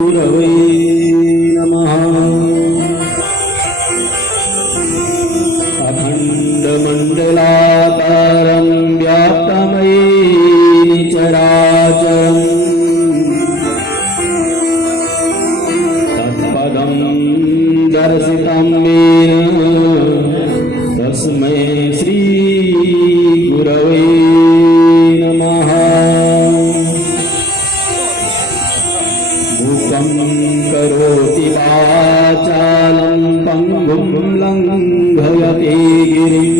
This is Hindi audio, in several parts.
गुरवे नमः। अखण्डमण्डलाकारं व्याप्तमयेन चराचरम् तत्पदं दर्शितं येन तस्मै श्री गुरवे नमः। मूकं करोति वाचालं पङ्गुं लङ्घयते गिरिं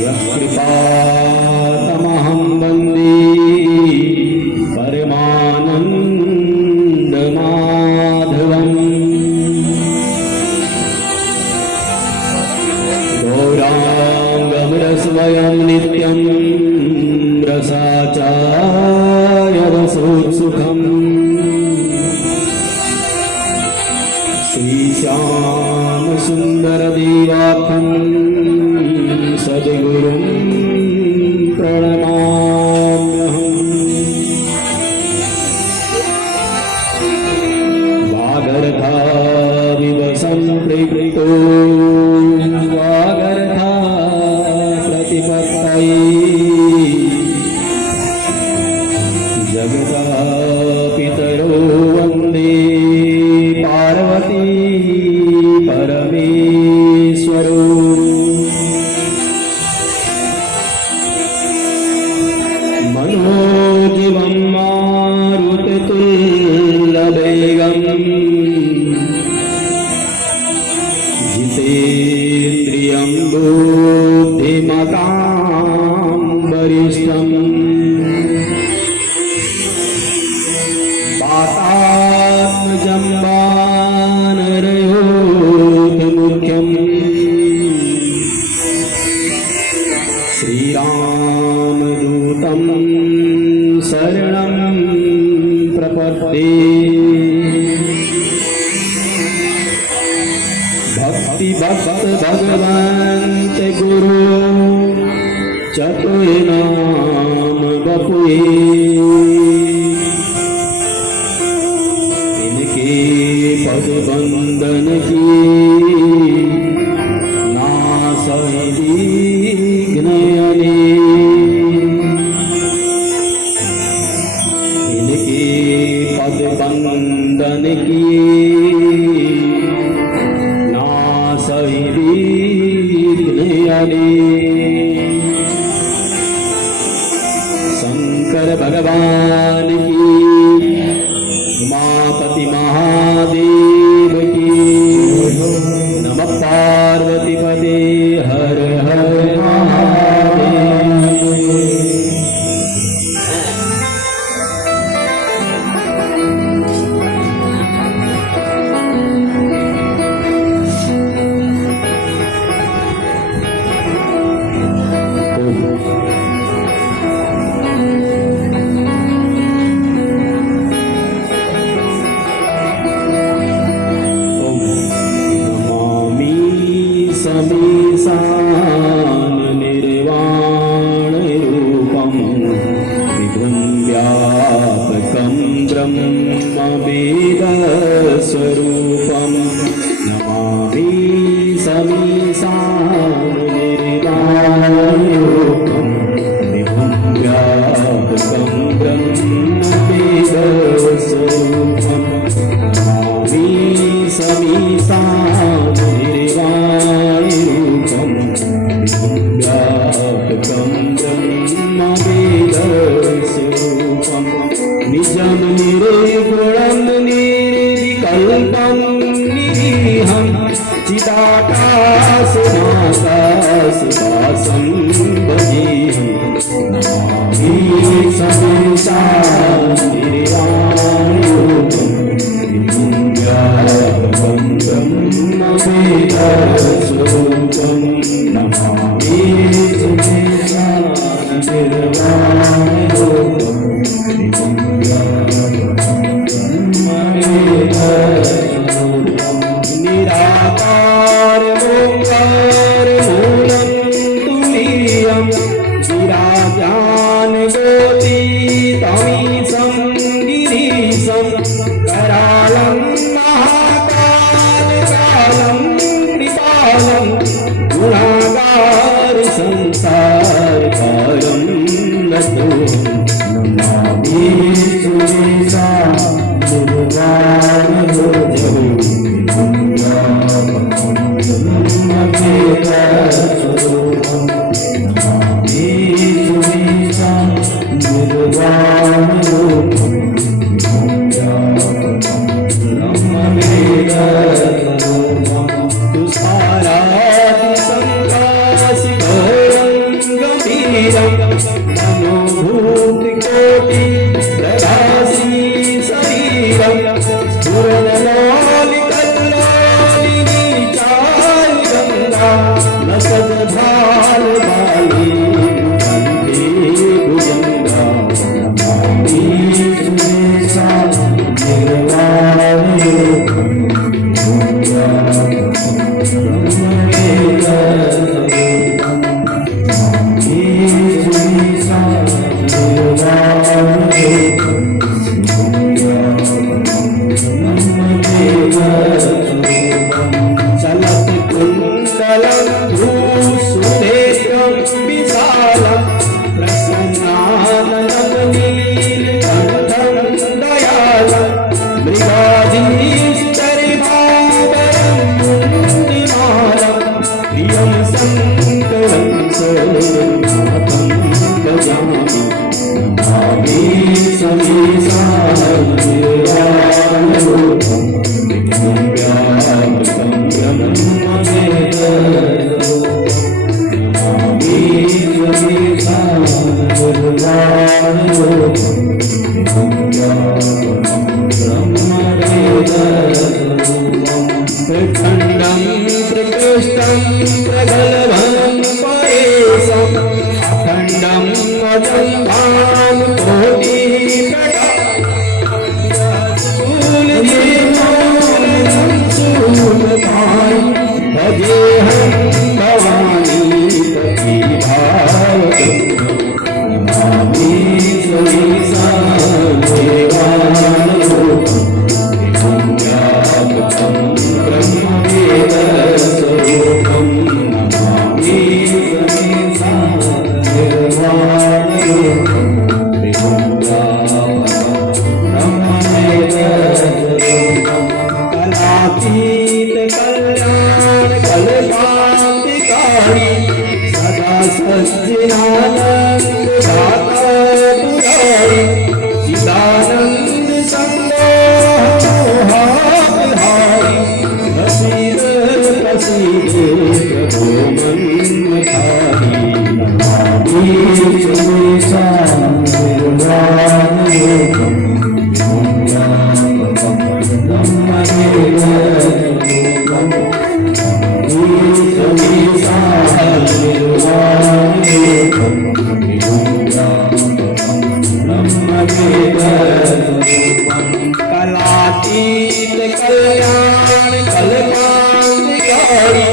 यः कृपातमहं वन्दे परमानन्दमाधवम्। गौराङ्गमरस्वयं नित्यं रसाचार्यवसोत्सुखम् श्रीश्यामसुन्दरदेवाख्यं सद्गुरुं प्रणमाम्यहम्। वागर्धाविव सम्पृक्तो वागर्धा प्रतिपत्तये जगतः पितरो वन्दे पार्वती परमेश्वरो। मनोजीवं मारुततुल्यवेगं जितेन्द्रियं बुद्धिमतां वरिष्ठम् वातात्मजं वानरयोधमुख्यम् श्रीरामदूतं शरणं प्रपद्ये। भक्तिभक्त भगवन्त गुरु चतुर्नाम बपुए पद बंदन की नासै विघ्नयने। इनके पद बंदन की नासै विघ्नयने। शंकर भगवान की उमापति महादेव की नमः। पार्वती पते हर हर महादेव। समीशान निर्वाणरूपं विभुं व्यापकं ब्रह्मवेदस्वरूपं नमामि। समीशान निर्वाणरूपं विभुं व्यापकं ब्रह्मवेदस्वरूपं नमामि। समीशान निर्वाणरूपं व्यापकं ब्रह्मवेदस्वरूपं निजं निर्गुणं निर्विकल्पं निरीहं चिदाकाशमाकाशवासं भजेऽहं। नमामि समीशान निर्वाणरूपं विभुं व्यापकं ब्रह्मवेदस्वरूपं नमामि। समीशान निर्वाणरूपं विभुं व्यापकं ब्रह्मवेदस्वरूपं निराकार ओंकार मूलं तुरीयं विराजान ज्योति तमी प्रखंडं प्रकृष्टं प्रगल्भं परेशम् अखण्डं अजं भानुकोटिप्रकाशूलजीवनसंशूलताय भजेऽहं भवानी नमामि कलातीत कल्याण कल्पान्तिकारी सदा सच्चिदानंद दाता पुरारी चिदानंद संमोहापहारी प्रसीद प्रसीद प्रभो मन्मथारी नमामि कलातीत कल्याण कल्पान्तिकारी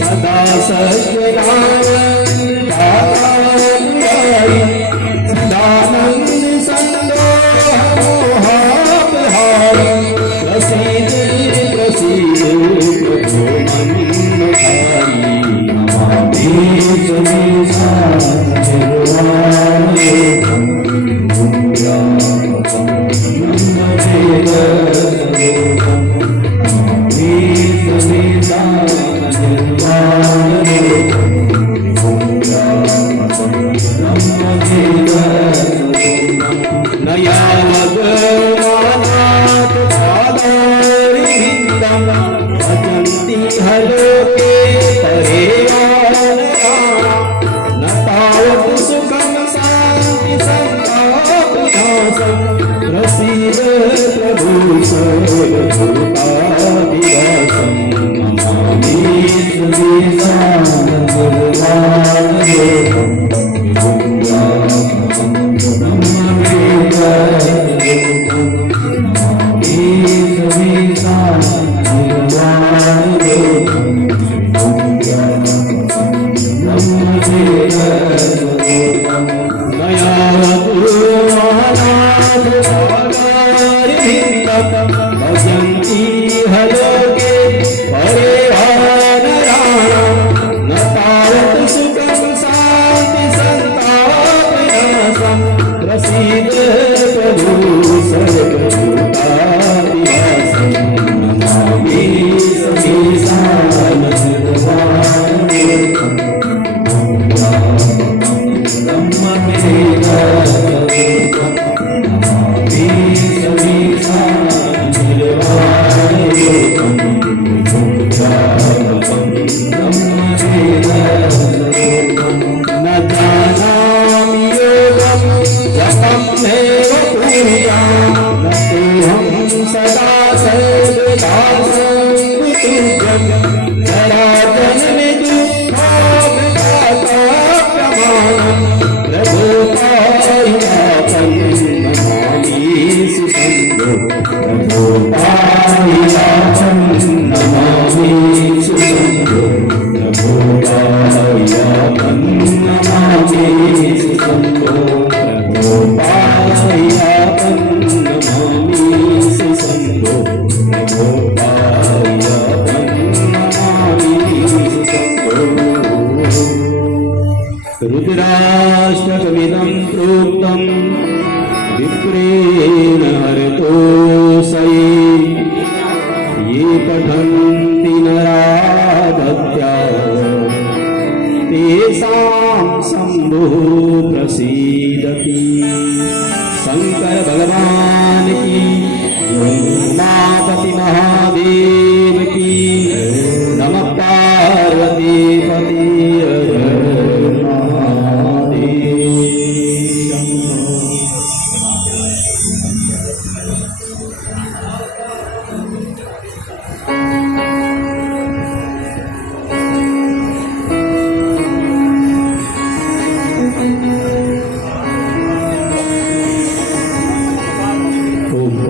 सदा सच्चिदानंद दाता पुरारी सदानंद संमोहापहारी प्रसीद प्रसीद प्रभो मन्मथारी नमामि भजन्ति हलोके परेवानराणा न तावत् सुखं शान्ति संतापनाशं प्रसीद प्रभु सर्वभूताधिवासं नमामि भजन्ति हलोके परेवानराणा न तावत् सुखं शान्ति संतापनाशं प्रसीद प्रभु सर्वभूताधिवासं नमामि न जानामि योगं जपं नैव पूजां न तेऽहं सदा सर्वदा संवितुर्यं जराजन्मे दुःखाभिघाता प्रमाणं प्रभो पाहियातं नमामि सुसंगो प्रभो पाहियातं नमामि सुसंगो प्रभो पाहियातं नमामि सुसंगो प्रभो पाहियातं नमामि सुसंगो प्रभो पाहियातं नमामि सुसंगो रुद्राष्टकमिदं प्रोक्तं विप्रेण हरतोऽसि ओम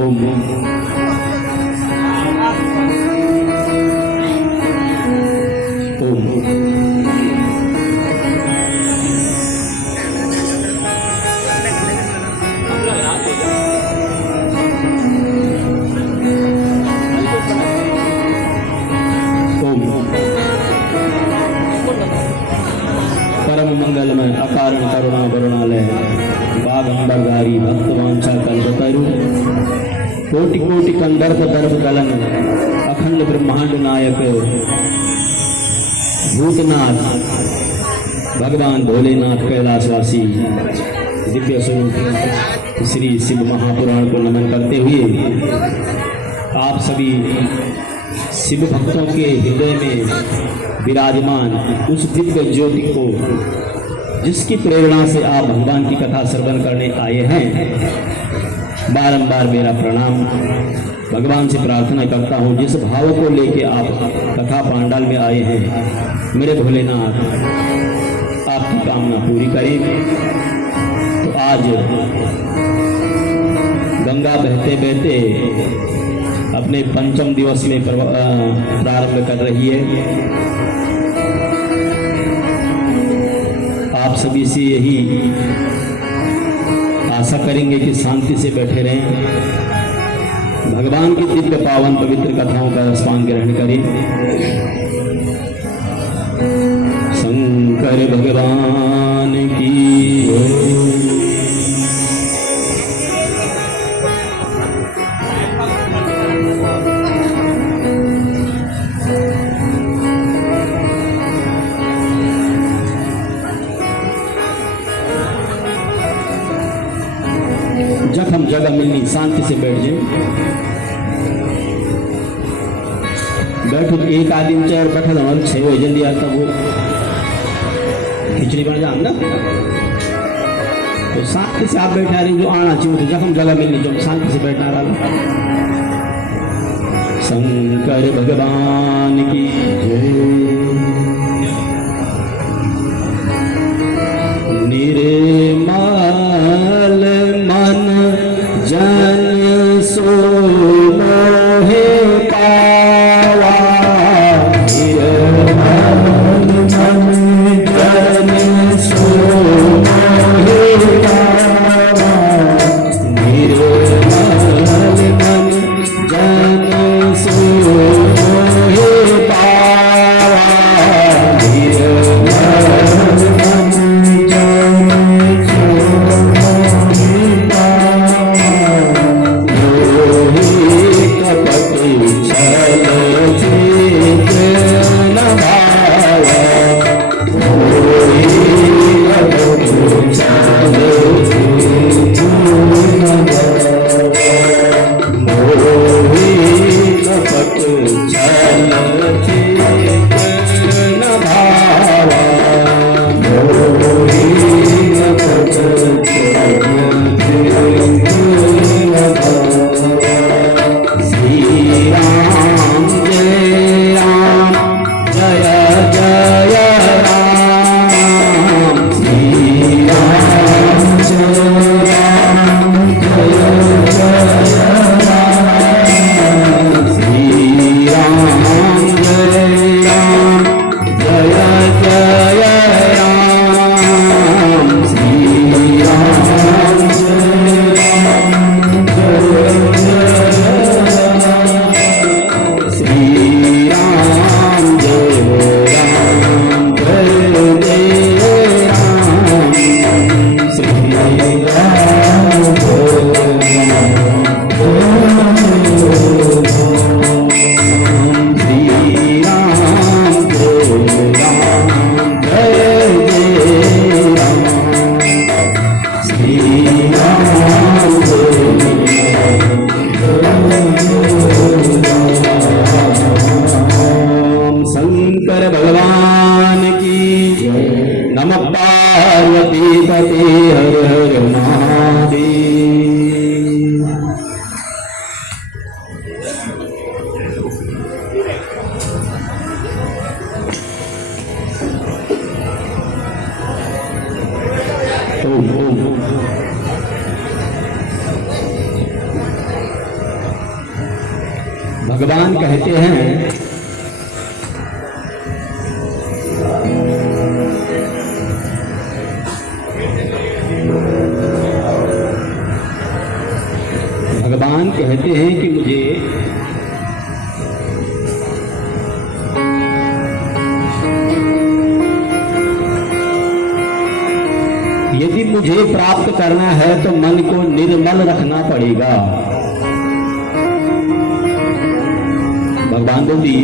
ओम ओम परम मंगलमय अकारण करुणा करुणालय बागंबरधारी भक्तवांछा कल्पतरु कोटि कोटि कंदर्प दर्भ कलन अखंड ब्रह्मांड नायक भूतनाथ भगवान भोलेनाथ कैलाशवासी दिव्य स्वरूप श्री शिव महापुराण को नमन करते हुए आप सभी शिव भक्तों के हृदय में विराजमान उस दिव्य ज्योति को जिसकी प्रेरणा से आप भगवान की कथा श्रवण करने आए हैं, बारंबार मेरा प्रणाम। भगवान से प्रार्थना करता हूँ जिस भाव को लेके आप कथा पांडाल में आए हैं, मेरे भोलेनाथ आपकी कामना पूरी करें। तो आज गंगा बहते बहते अपने पंचम दिवस में प्रारंभ कर रही है। आप सभी से यही आशा करेंगे कि शांति से बैठे रहें, भगवान की दिव्य पावन पवित्र कथाओं का रसपान ग्रहण करें। शंकर भगवान की जखम जगह मिलनी, शांति से बैठ जाए। बैठो, एक आदमी चार बैठा था 6 बजे जल्दी आता, वो खिचड़ी बन जाम ना, तो शांति से आप बैठा रहे जो आना चाहिए, तो जखम जगह मिलनी जो शांति से बैठना रहा। शंकर भगवान की जय। निर्मल मन जन सो मोहे पावा, निर्मल मन जन सो मोहे पावा, निर्मल मन जन सो मोहे पावा, निर्मल मन भगवान कहते हैं कि मुझे यदि मुझे प्राप्त करना है तो मन को निर्मल रखना पड़ेगा। भगवान बोली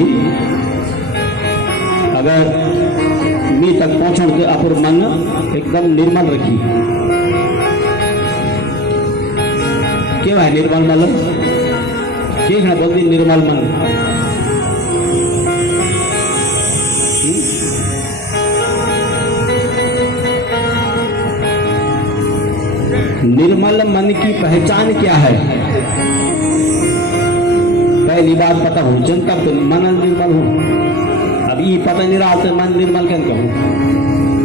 अगर मी तक पहुंचण के अपुर मन एकदम निर्मल रखी। केवा है निर्मल मतलब क्या बोलती निर्मल मन? निर्मल मन की पहचान क्या है? पहली बात पता हो जन तब तो मन निर्मल हो। अब ये पता नहीं रहा तो मन निर्मल क्या कहूं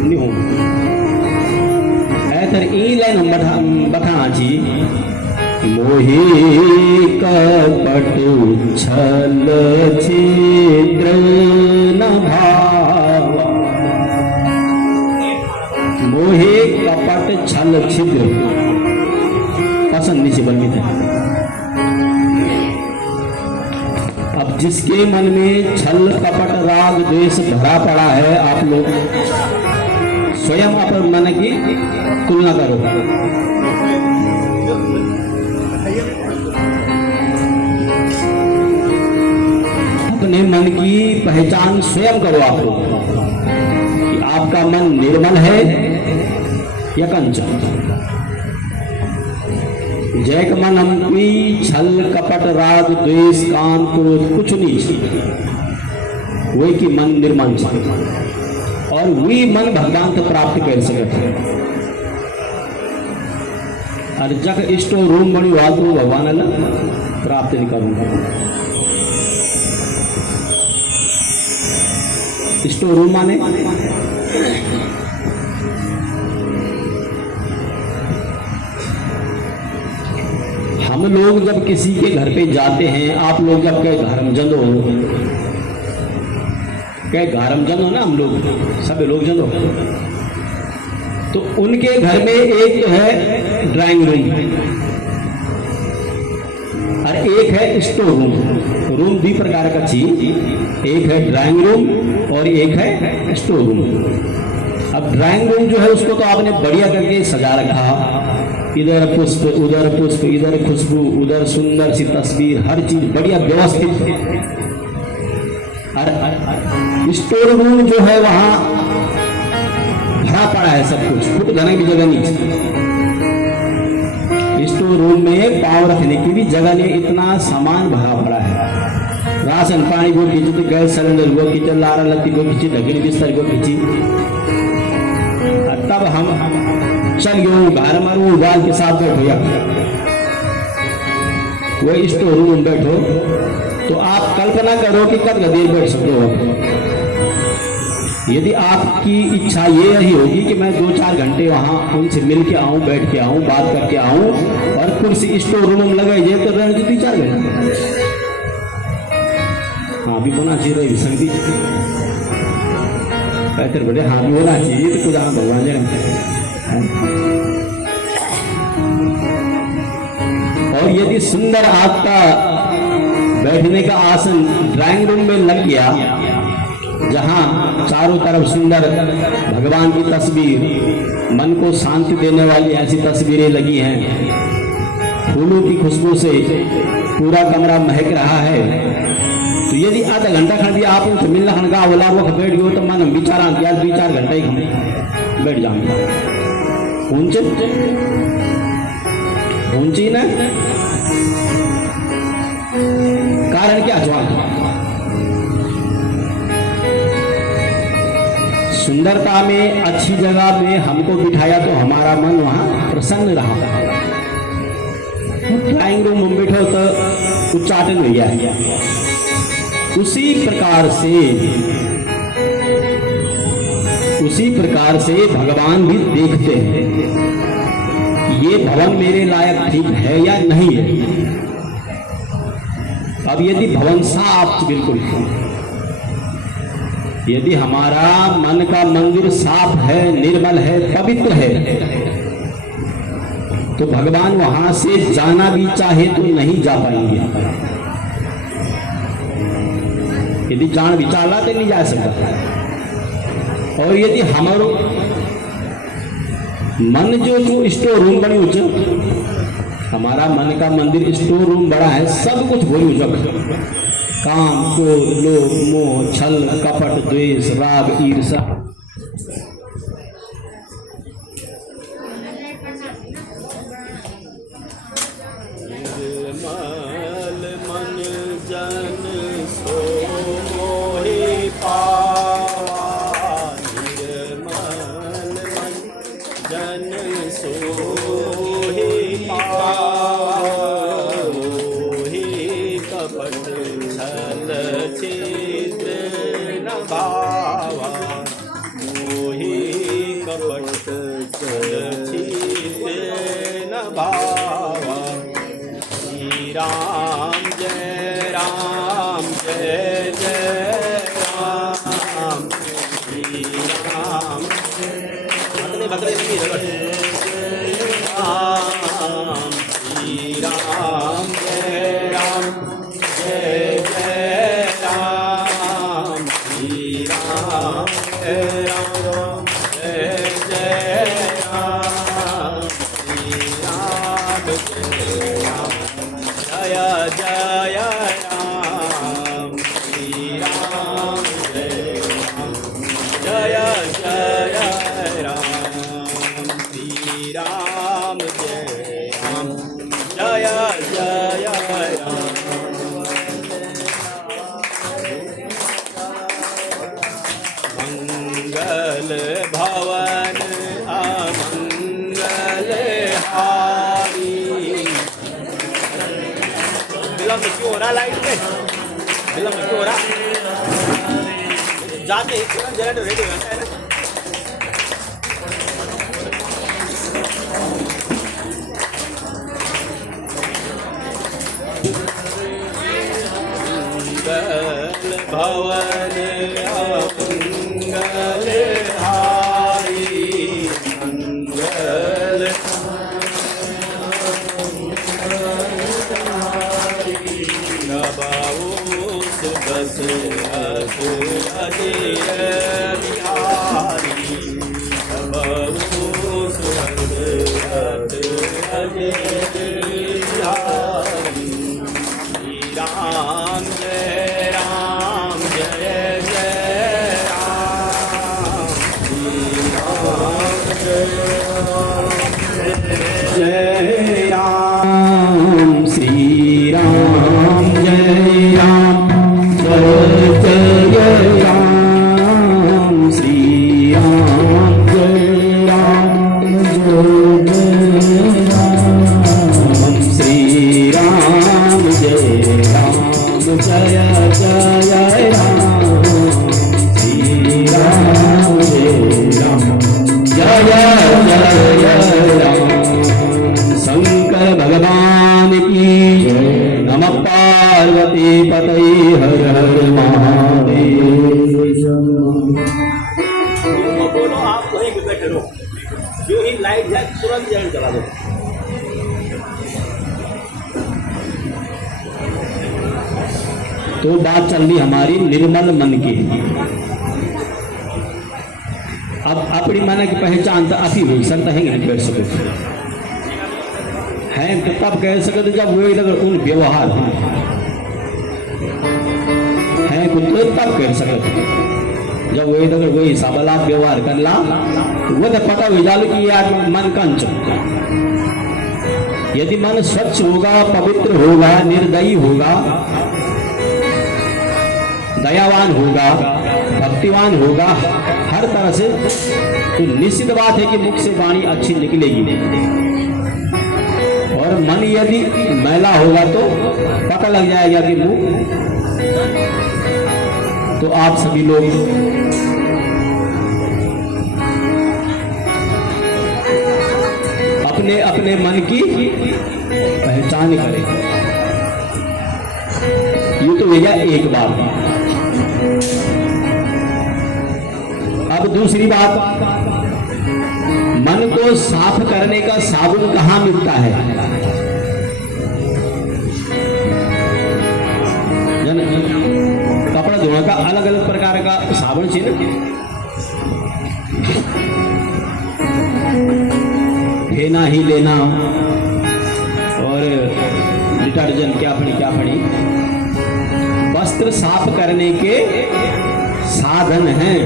नहीं हो ऐतर ई लाइन हम बता जी मोहि कपट छल छिद्र न भाव। मोहि कपट छल छिद्र पसंद नीचे बनी थे। अब जिसके मन में छल कपट राग द्वेष भरा पड़ा है, आप लोग स्वयं अपन मन की तुलना करो। अपने मन की पहचान स्वयं करो आप लोग कि आपका मन निर्मल है या कंचन। जैक मन हम कोई छल कपट राग द्वेष काम क्रोध कुछ नहीं वही की मन निर्मल और वही मन भगवान को प्राप्त कर सकते। और जग इष्टो रूम बनी हुआ तो भगवान अल्लाह प्राप्त नहीं करूंगा। इष्टो रूम माने हम लोग जब किसी के घर पे जाते हैं, आप लोग जब कहे घरमजन हो, कहे घरमजन हो ना, हम लोग सब लोग जन हो, तो उनके घर में एक तो है ड्राइंग रूम और एक है स्टोर रूम। रूम दो प्रकार का चीज, एक है ड्राइंग रूम और एक है स्टोर रूम। अब ड्राइंग रूम जो है उसको तो आपने बढ़िया करके सजा रखा, इधर पुष्प इधर खुशबू, उधर सुंदर सी तस्वीर, हर चीज बढ़िया व्यवस्थित। और स्टोर रूम जो है वहां भरा पड़ा है सब कुछ, फुट धने की जगह नहीं। स्टोर रूम में पाँव रखने की भी जगह नहीं, इतना सामान भरा पड़ा है। राशन पानी को खींची तो गैस सिलेंडर को खींचे, लारा लत्ती को खींची, ढकेल बिस्तर को खींची। तब हम चल गए घर मारू बाल के साथ बैठो या वो स्टोर रूम में बैठो, तो आप कल्पना करो कि कब देर बैठ सकते हो। यदि आपकी इच्छा ये रही होगी कि मैं 2-4 घंटे वहां उनसे मिल के आऊं, बैठ के आऊं, बात करके आऊं और कुर्सी स्टोर रूम में लगाई जाए तो रहने 2-4 घंटे। हाँ भी होना चाहिए, रही सकती बेहतर बड़े हाँ भी होना चाहिए, तो खुदा भगवान ने। और यदि सुंदर आपका बैठने का आसन ड्राइंग रूम में लग गया, जहां चारों तरफ सुंदर भगवान की तस्वीर, मन को शांति देने वाली ऐसी तस्वीरें लगी हैं, फूलों की खुशबू से पूरा कमरा महक रहा है, तो यदि आधा घंटा खड़ी आप उनसे मिलना खनका बोला वो बैठ गयो तो मन विचार 2-4 घंटे ही हम बैठ जाएंगे। ऊंची ना कारण क्या जवाब? सुंदरता में अच्छी जगह में हमको बिठाया तो हमारा मन वहां प्रसन्न रहा। ड्राइंग रूम में बैठो तो उच्चाटन हो गया। उसी प्रकार से भगवान भी देखते हैं ये भवन मेरे लायक ठीक है या नहीं है। अब यदि भवन साफ बिल्कुल, यदि हमारा मन का मंदिर साफ है, निर्मल है, पवित्र है, तो भगवान वहां से जाना भी चाहे तो नहीं जा पाएंगे। यदि जान विचाला तो नहीं जा सकता। और यदि हमारो मन जो स्टोर रूम बनी उच, हमारा मन का मंदिर स्टोर रूम बड़ा है, सब कुछ भूल उचक, काम, क्रोध, लोभ, मोह, छल, कपट, द्वेष, राग, ईर्ष्या, जाते ही जनरेटर रेडी हो जाता है ना। भवन मंगल हारी मंगल बस बिहारी राम जय राम जय जय राम, जय राम, श्री राम जय राम, जय जय राम, श्री राम जय राम, जय राम, श्री राम जय राम, जय जय राम, श्री राम जय राम, जय जय राम। शंकर भगवान की जय। नमः पार्वती पतये हर हर महादेव। बोलो आप वहीं पे बैठे रहो, जो ही लाइट जाए तुरंत जैन चला दो। तो बात चल रही हमारी निर्मल मन की। अब अपनी मन की पहचान तो अति हुई संत है नहीं कर सकते हैं, तो तब कह सकते जब वो इधर उन व्यवहार है कुछ, तो तब कह सकते जब वो इधर वही सबला व्यवहार कर ला, वो तो पता हो जाए कि यार मन कंच। यदि मन स्वच्छ होगा, पवित्र होगा, निर्दयी होगा, दयावान होगा, भक्तिवान होगा, हर तरह से, तो निश्चित बात है कि मुख से वाणी अच्छी निकलेगी। और मन यदि मैला होगा तो पता लग जाएगा कि मुंह। तो आप सभी लोग अपने अपने मन की पहचान करें। ये तो भेजा एक बात। अब दूसरी बात, मन को साफ करने का साबुन कहाँ मिलता है? कपड़ा धोने का अलग अलग प्रकार का साबुन चाहिए ना, फेना ही लेना और डिटर्जेंट क्या पड़ी। वस्त्र साफ करने के साधन हैं,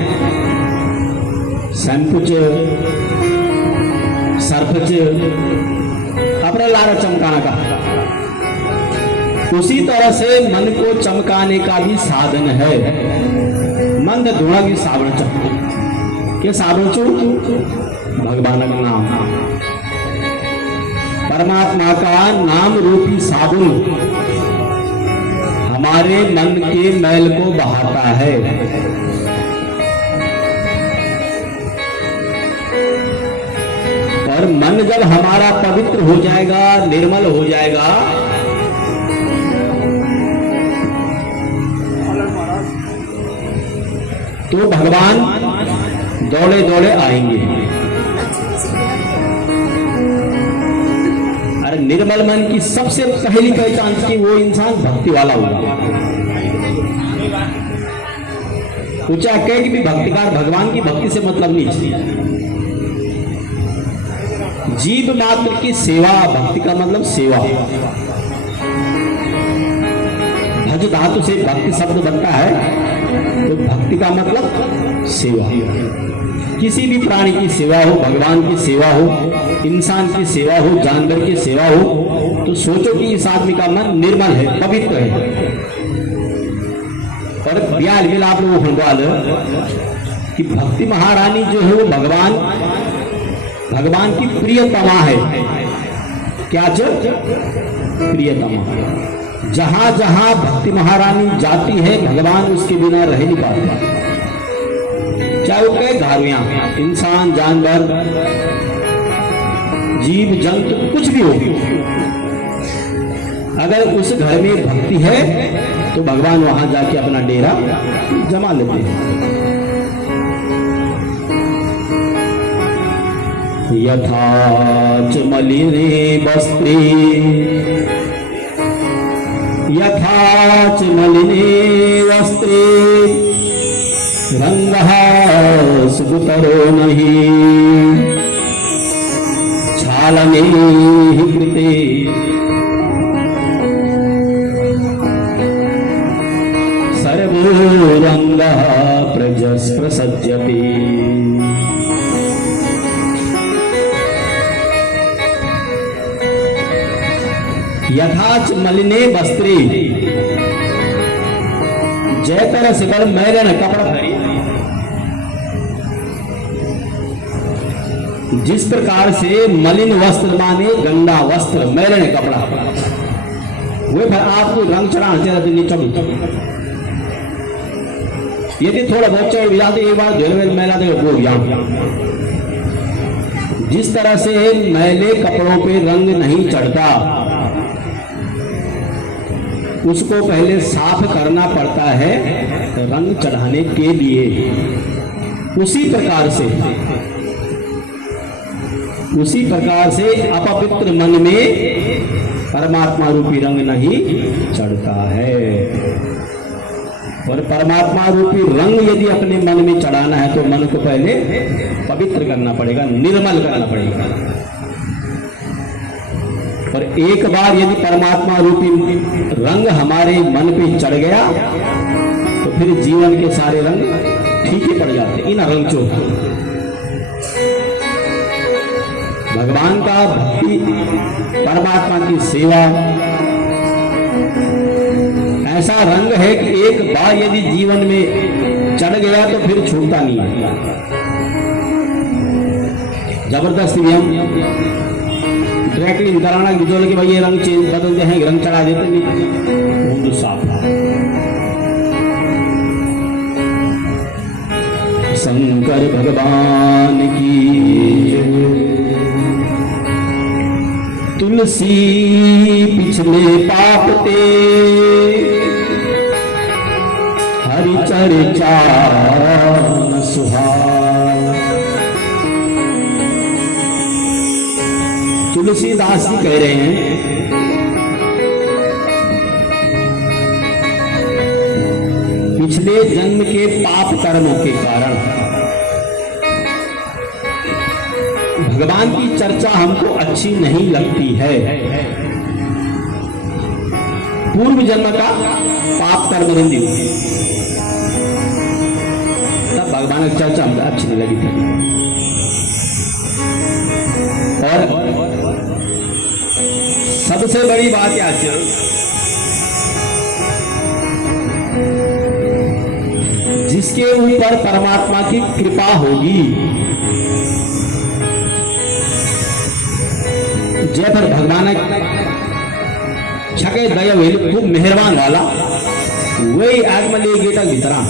शैम्पूच, सर्फच, कपड़ा लारा चमकाना का। उसी तरह से मन को चमकाने का भी साधन है। मन धोना की साबुन के साबुन चू भगवान का नाम, परमात्मा का नाम रूपी साबुन हमारे मन के मैल को बहाता है। और मन जब हमारा पवित्र हो जाएगा, निर्मल हो जाएगा, तो भगवान दौड़े दौड़े आएंगे। अरे निर्मल मन की सबसे पहली पहचान की वो इंसान भक्ति वाला होगा। ऊंचा कहे कि भी भक्तिकार भगवान की भक्ति से मतलब नहीं चाहिए। जीव मात्र की सेवा, भक्ति का मतलब सेवा। भज धातु से भक्ति शब्द बनता है, तो भक्ति का मतलब सेवा। किसी भी प्राणी की सेवा हो, भगवान की सेवा हो, इंसान की सेवा हो, जानवर की सेवा हो, तो सोचो कि इस आदमी का मन निर्मल है, पवित्र है। और ब्याल बिल आप लोगों को कि भक्ति महारानी जो है वो भगवान की प्रियतमा है। क्या प्रियतमा। जहां जहां भक्ति महारानी जाती है, भगवान उसके बिना रह नहीं पाते। चाहे वो कहे धारुयां, इंसान, जानवर, जीव जंतु कुछ भी हो, अगर उस घर में भक्ति है तो भगवान वहां जाके अपना डेरा जमा लेते हैं। यथाच मलिने वस्त्रे, यथाच मलिने वस्त्रे रंगः सुतरो नहीं, छालने हि कृते सर्वो रंगः प्रजस्प्रसज्यते। यथाच मलिने वस्त्रे, जय तरह से बड़ मैलन कपड़ा धरी, जिस प्रकार से मलिन वस्त्र माने गंदा वस्त्र, मैलन कपड़ा, वे फिर आपको रंग चढ़ाना चाहिए नहीं चढ़ू। यदि थोड़ा बहुत चढ़ जाते एक बार धोने में मैला देगा वो यहाँ। जिस तरह से मैले कपड़ों पे रंग नहीं चढ़ता, उसको पहले साफ करना पड़ता है रंग चढ़ाने के लिए। उसी प्रकार से अपवित्र मन में परमात्मा रूपी रंग नहीं चढ़ता है। और परमात्मा रूपी रंग यदि अपने मन में चढ़ाना है तो मन को पहले पवित्र करना पड़ेगा, निर्मल करना पड़ेगा। और एक बार यदि परमात्मा रूपी रंग हमारे मन पे चढ़ गया तो फिर जीवन के सारे रंग ठीक ही पड़ जाते। इन रंग चो भगवान का भक्ति, परमात्मा की सेवा ऐसा रंग है कि एक बार यदि जीवन में चढ़ गया तो फिर छूटता नहीं है। जबरदस्ती भी हम ड्राइक्लीन कराना की जोड़ के भाई ये रंग चेंज बदलते हैं, रंग चढ़ा देते नहीं, वो साफ। शंकर भगवान की तुलसी पिछले पाप ते हरि चर्चा न सुहाए। तुलसीदास जी कह रहे हैं पिछले जन्म के पाप कर्मों के कारण भगवान की चर्चा हमको अच्छी नहीं लगती है। पूर्व जन्म का पाप कर्म निंदी तब भगवान की चर्चा हमको अच्छी नहीं लगी थी। और सबसे बड़ी बात क्या है, जिसके ऊपर परमात्मा की कृपा होगी, जय पर भगवान छके दया हुई खूब मेहरबान वाला वही आग में ले गेटा भीतरा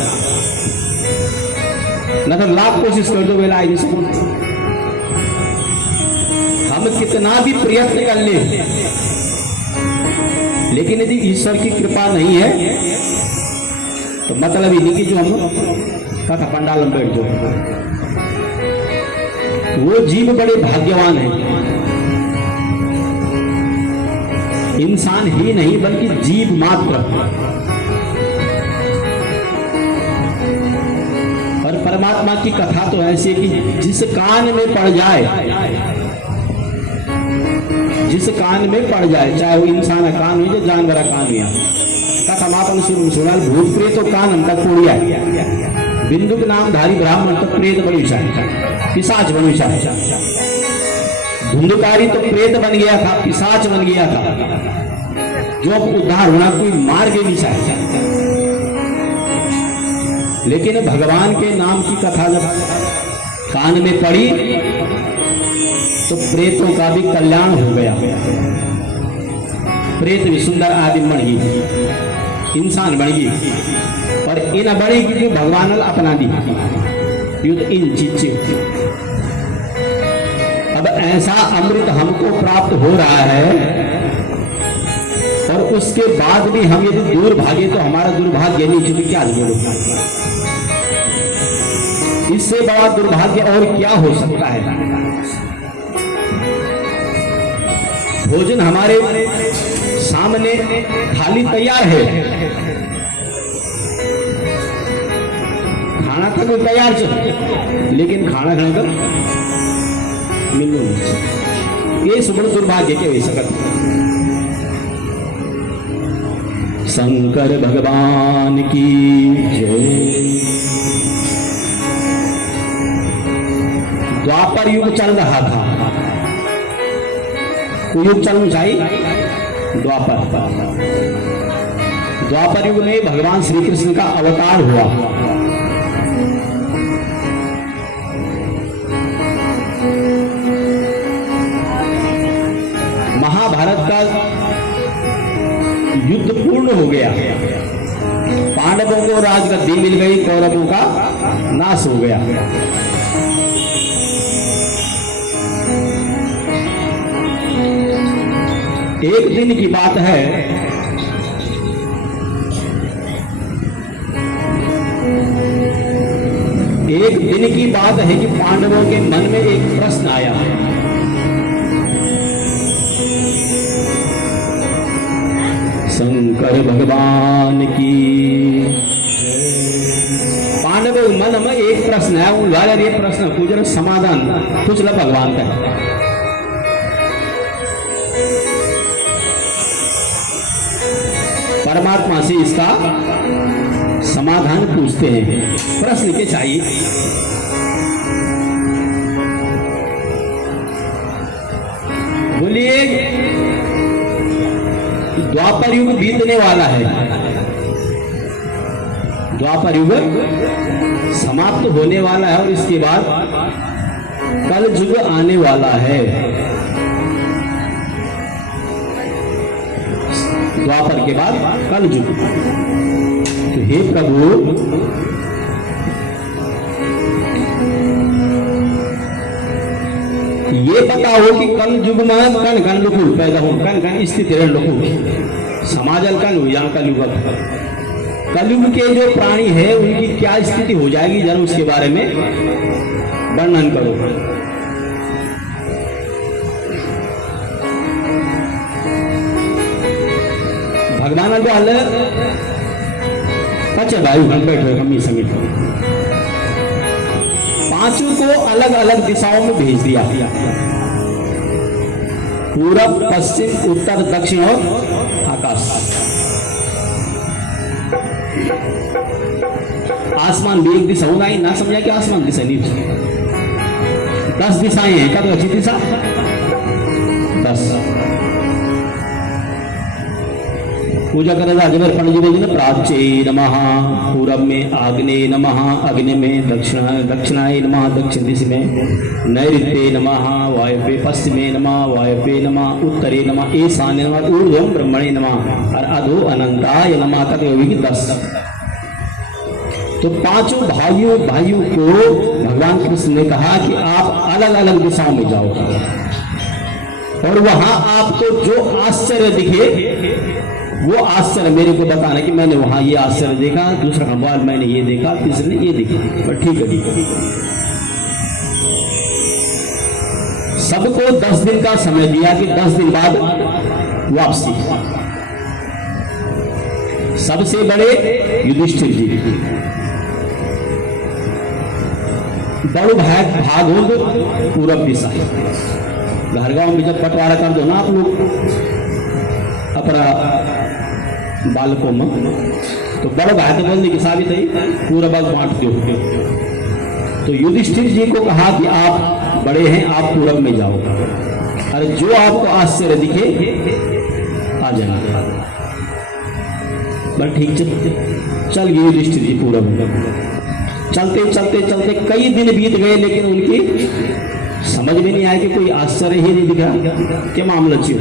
न तो लाख कोशिश कर दो वेला आई सकूं। हम कितना भी प्रयत्न कर ले, लेकिन यदि ईश्वर की कृपा नहीं है तो मतलब ही नहीं कि जो हम का पंडाल में बैठ जाओ। वो जीव बड़े भाग्यवान है, इंसान ही नहीं बल्कि जीव मात्र। और परमात्मा की कथा तो ऐसी कि जिस कान में पड़ जाए, जिस कान में पड़ जाए, चाहे वो इंसान का कान हो या जानवर का कान हो, कथा मापन शुरू सुना भूत प्रेत तो कान हम तक पोड़िया, बिंदु के नाम धारी ब्राह्मण तक प्रेत बनी पिशाच बनी, धुंधकारी तो प्रेत बन गया था, पिशाच बन गया था, जो उद्धार होना कोई मार्ग नहीं चाहता। लेकिन भगवान के नाम की कथा जब कान में पड़ी तो प्रेतों का भी कल्याण हो गया। प्रेत भी सुंदर आदि बन गई, इंसान बन गई, और इन बड़ी की जो भगवान अपना दी युद्ध इन चीजें। अब ऐसा अमृत हमको प्राप्त हो रहा है और उसके बाद भी हम यदि दूर भागे तो हमारा दुर्भाग्य नहीं, क्योंकि क्या बोलो, इससे बड़ा दुर्भाग्य और क्या हो सकता है। भोजन हमारे सामने थाली तैयार है, खाना तक तैयार चल, लेकिन खाना खाने का मिलू नहीं। ये सुबह दुर्भाग्य के हो सकता। शंकर भगवान की जय। द्वापर युग चल रहा था, तो युग चलना चाहिए द्वापर युग में भगवान श्री कृष्ण का अवतार हुआ। महाभारत का युद्ध पूर्ण हो गया, पांडवों को राजगद्दी मिल गई, कौरवों का नाश हो गया। एक दिन की बात है, एक दिन की बात है कि पांडवों के मन में एक प्रश्न आया। शंकर भगवान की पांडवों के मन में एक प्रश्न है, उन ये प्रश्न पूछना समाधान पूछ ला भगवान का। परमात्मा से इसका समाधान पूछते हैं। प्रश्न के चाहिए बोलिए, द्वापर युग बीतने वाला है, द्वापर युग समाप्त होने वाला है और इसके बाद कल युग आने वाला है। द्वापर के बाद कल युग। तो हे प्रभु, ये बताओ कि कल युग में कन कन लोग पैदा हो, कन कन स्थिति लोग समाजल कन हुई कल युग कलयुग के जो प्राणी है उनकी क्या स्थिति हो जाएगी, जरा उसके बारे में वर्णन करो। भगवान को हल अच्छा भाई हम बैठे हम ही समित पांचों को अलग अलग दिशाओं में भेज दिया, पूरब पश्चिम उत्तर दक्षिण और आकाश। आसमान भी एक दिशा होगा ही ना, समझा कि आसमान दिशा नहीं, 10 दिशाएं हैं, क्या तो अच्छी दिशा 10। पूजा करे राजवर पंडित जी बोलते प्राच्ये नमः, पूरब में आग्नेय नमः, अग्नि में दक्षिणाय नमः, दक्षिण दिशा में नैऋत्ये नमः, वायव्ये पश्चिमे नमः, वायव्ये नमः, उत्तरे नमः, ईशान्ये नमः, ऊर्ध्वं ब्रह्मणे नमः और अधो अनंताय नमः तक होगी 10। तो पांचों भाइयों को भगवान कृष्ण ने कहा कि आप अलग अलग दिशाओं में जाओ और वहां आपको जो आश्चर्य दिखे वो आश्चर्य मेरे को बताना कि मैंने वहां ये आश्चर्य देखा, दूसरा कमाल मैंने ये देखा, तीसरे ने ये देखा। पर ठीक है, सबको 10 दिन का समय दिया कि 10 दिन बाद वापसी। सबसे बड़े युधिष्ठिर जी, बड़ो भाग हो पूरब दिशा। घर गांव में जब बंटवारा कर दो ना आप लोग अपना बालकों में, तो बड़ो भाई तो बोलने की साबित है पूरा भाग बांट दो। तो युधिष्ठिर जी को कहा कि आप बड़े हैं, आप पूरब में जाओ, अरे जो आपको आश्चर्य दिखे आ जाना। बस ठीक चल गए युधिष्ठिर जी पूरब में। चलते चलते चलते कई दिन बीत गए, लेकिन उनकी समझ में नहीं आया कि कोई आश्चर्य ही नहीं दिखा, क्या मामला चाहिए।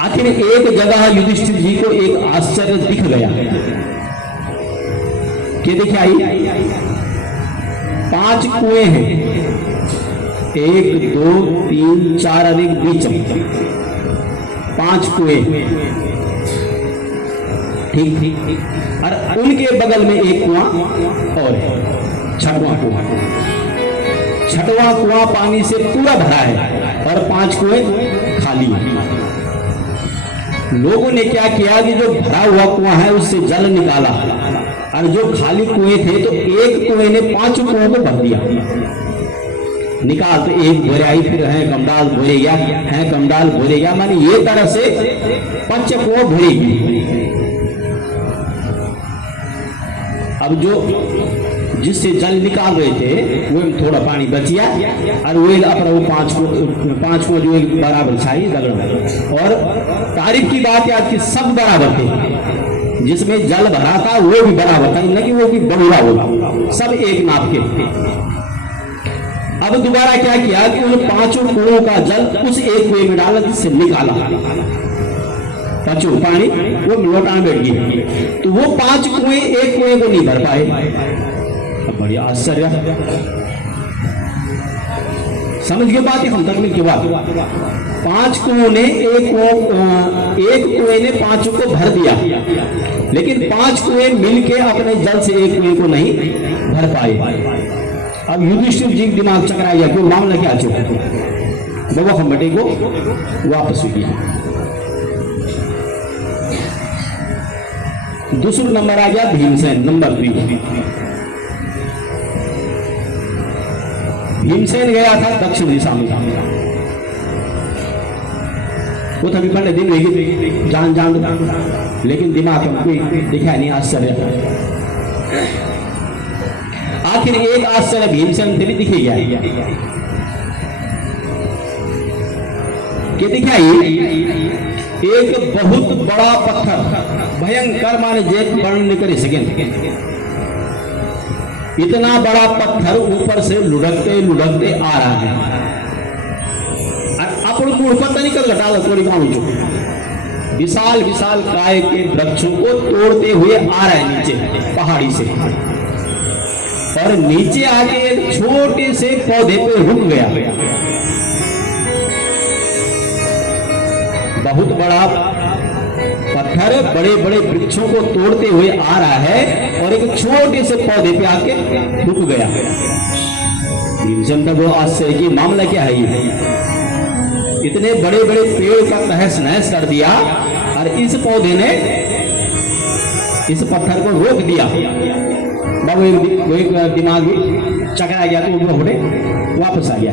आखिर एक जगह युधिष्ठिर जी को एक आश्चर्य दिख गया कि दिखाई 5 कुएं हैं, 1 2 3 4 और एक बीच में 5 कुएं, ठीक। और उनके बगल में एक कुआं और है, 6वां कुआं। 6वां कुआं पानी से पूरा भरा है और 5 कुएं खाली है। लोगों ने क्या किया कि जो भरा हुआ कुआं है उससे जल निकाला और जो खाली कुएं थे तो एक कुएं ने 5 कुओं को भर दिया। निकाल तो एक भराई, फिर है कमडाल भरे गया, है कमडाल भरे गया, माने ये तरह से 5 कुओं भरेगी। अब जो जिससे जल निकाल रहे थे वो थोड़ा पानी बचिया और वो अपना वो 5 को जो बराबर छाई दगड़। और तारीफ की बात याद कि सब बराबर थे, जिसमें जल भरा था वो भी बराबर था, न कि वो भी बहुरा होगा, सब एक नाप के थे। अब दोबारा क्या किया कि उन 5 कुओं का जल उस एक कुएं में डाला, जिससे निकाला 5 पानी वो लोटा में बैठ गई। तो वो 5 कुएं एक कुएं को नहीं भर पाए। बढ़िया आश्चर्य, समझ गए बात, हम तकनीक की बात। 5 कुओं ने एक कुएं ने 5 को भर दिया, लेकिन 5 कुएं मिलके अपने जल से एक कुएं को नहीं भर पाए। अब युधिष्ठिर जी दिमाग चकरा गया, क्यों मामला क्या चुका। बाबा खम्बटे को वापस हुई। दूसरा नंबर आ गया भीमसेन, नंबर 3। भीमसेन गया था दक्षिण दिशा में, वो तभी पहले दिन होगी जान, लेकिन दिमाग में कोई दिखा नहीं आश्चर्य। आखिर एक आश्चर्य भीमसेन भी दिखे गया कि दिखाई एक बहुत बड़ा पत्थर, भयंकर माने जेब वर्णन कर सके, इतना बड़ा पत्थर ऊपर से लुढ़कते आ रहा है। अपन मूड पता नहीं कर घटा थोड़ी गाँव जो विशाल विशाल काय के वृक्षों को तोड़ते हुए आ रहा है नीचे पहाड़ी से, और नीचे आके एक छोटे से पौधे पे रुक गया। बहुत बड़ा पत्थर बड़े बड़े वृक्षों को तोड़ते हुए आ रहा है और एक छोटे से पौधे पे आके रुक गया। भीमसेन का वो आश्चर्य कि मामला क्या है ये, इतने बड़े बड़े पेड़ का तहस नहस कर दिया और इस पौधे ने इस पत्थर को रोक दिया। बाबू एक दिमाग चकरा गया तो वो घोड़े वापस आ गया।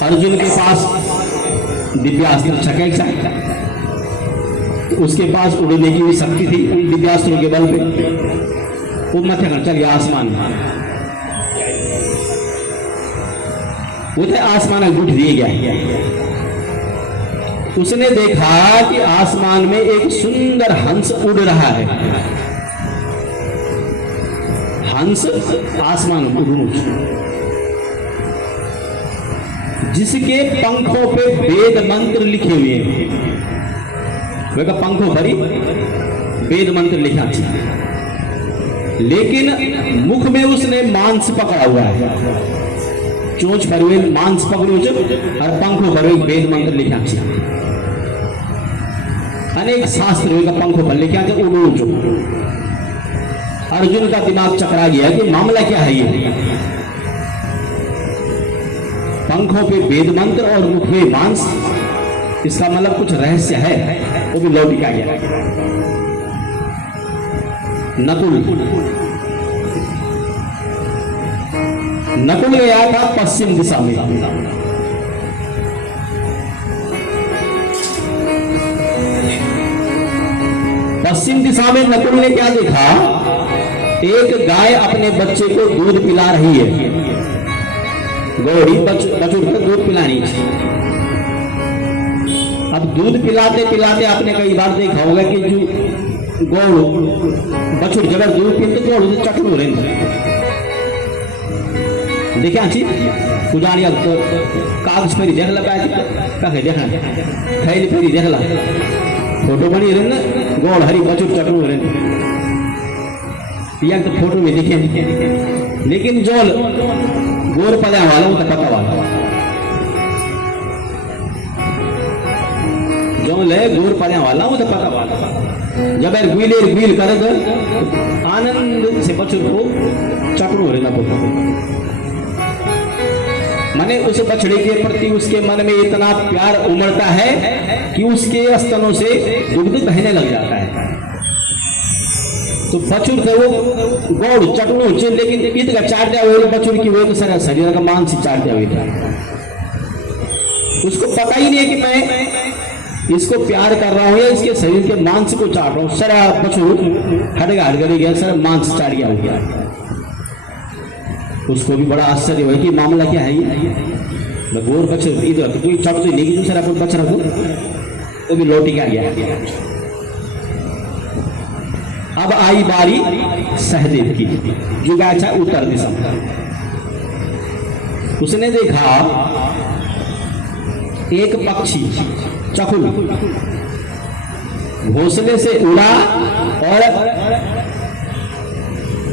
अर्जुन के पास दिव्यास्त्र छकेगा, तो उसके पास उड़ने की भी शक्ति थी उन दिव्यास्त्रों के बल पे। वो मथे कर चल गया आसमान में, उसे आसमान में गुट दिए गया। उसने देखा कि आसमान में एक सुंदर हंस उड़ रहा है। हंस आसमान में उड़, जिसके पंखों पे वेद मंत्र लिखे हुए हैं। वे पंखों भरी वेद मंत्र लिखा था, लेकिन मुख में उसने मांस पकड़ा हुआ है। चोंच पर हुए मांस पकड़ो और पंखों पर वेद मंत्र लिखा था। अनेक शास्त्र का पंखों पर लिखा था उड़ो जो। अर्जुन का दिमाग चकरा गया कि मामला क्या है ये, पंखों पे वेद मंत्र और मुख में मांस, इसका मतलब कुछ रहस्य है। वो भी लौट आ गया। नकुल गया था पश्चिम दिशा में। पश्चिम दिशा में नकुल ने क्या देखा, एक गाय अपने बच्चे को दूध पिला रही है। गौड़ी बछुड़ को दूध पिलानी थी। अब दूध पिलाते पिलाते आपने कई बार देखा होगा कि जो गौड़ बछुड़ जब दूध पीते तो गौड़ चटू रहे देखा छी पुजारी अब तो कागज फेरी देख ला कहे देखना थैली फेरी देख ला फोटो बनी रहे ना गौड़ हरी बछुड़ चटू रहे या तो फोटो में देखे, लेकिन जो गोर पदा वाला वो तो पता वाला जो ले गोर पदा वाला वो तो पता वाला। जब गुल करे तो आनंद से बछुड़ को चटू रहना पड़ता। माने उस बछड़े के प्रति उसके मन में इतना प्यार उमड़ता है कि उसके स्तनों से दुग्ध बहने लग जाता है। तो बछुड़ थे वो गौड़ चटू, लेकिन ईद का चाट दिया हुआ बछुड़ की वो तो सारा शरीर का मांस चाट दिया हुआ था। उसको पता ही नहीं है कि मैं इसको प्यार कर रहा हूँ या इसके शरीर के मांस को चाट रहा हूँ। सारा बछुड़ हटगा हट गया, सारा मांस चाट गया हो गया। उसको भी बड़ा आश्चर्य हुआ कि मामला क्या है ये। गोर बछुड़ इधर तो कोई चट तो नहीं, दूसरा कोई बछड़ा को वो भी लौटी का गया। अब आई बारी सहदेव की, जो गया था उत्तर दिशा। उसने देखा एक पक्षी चकुल घोंसले से उड़ा और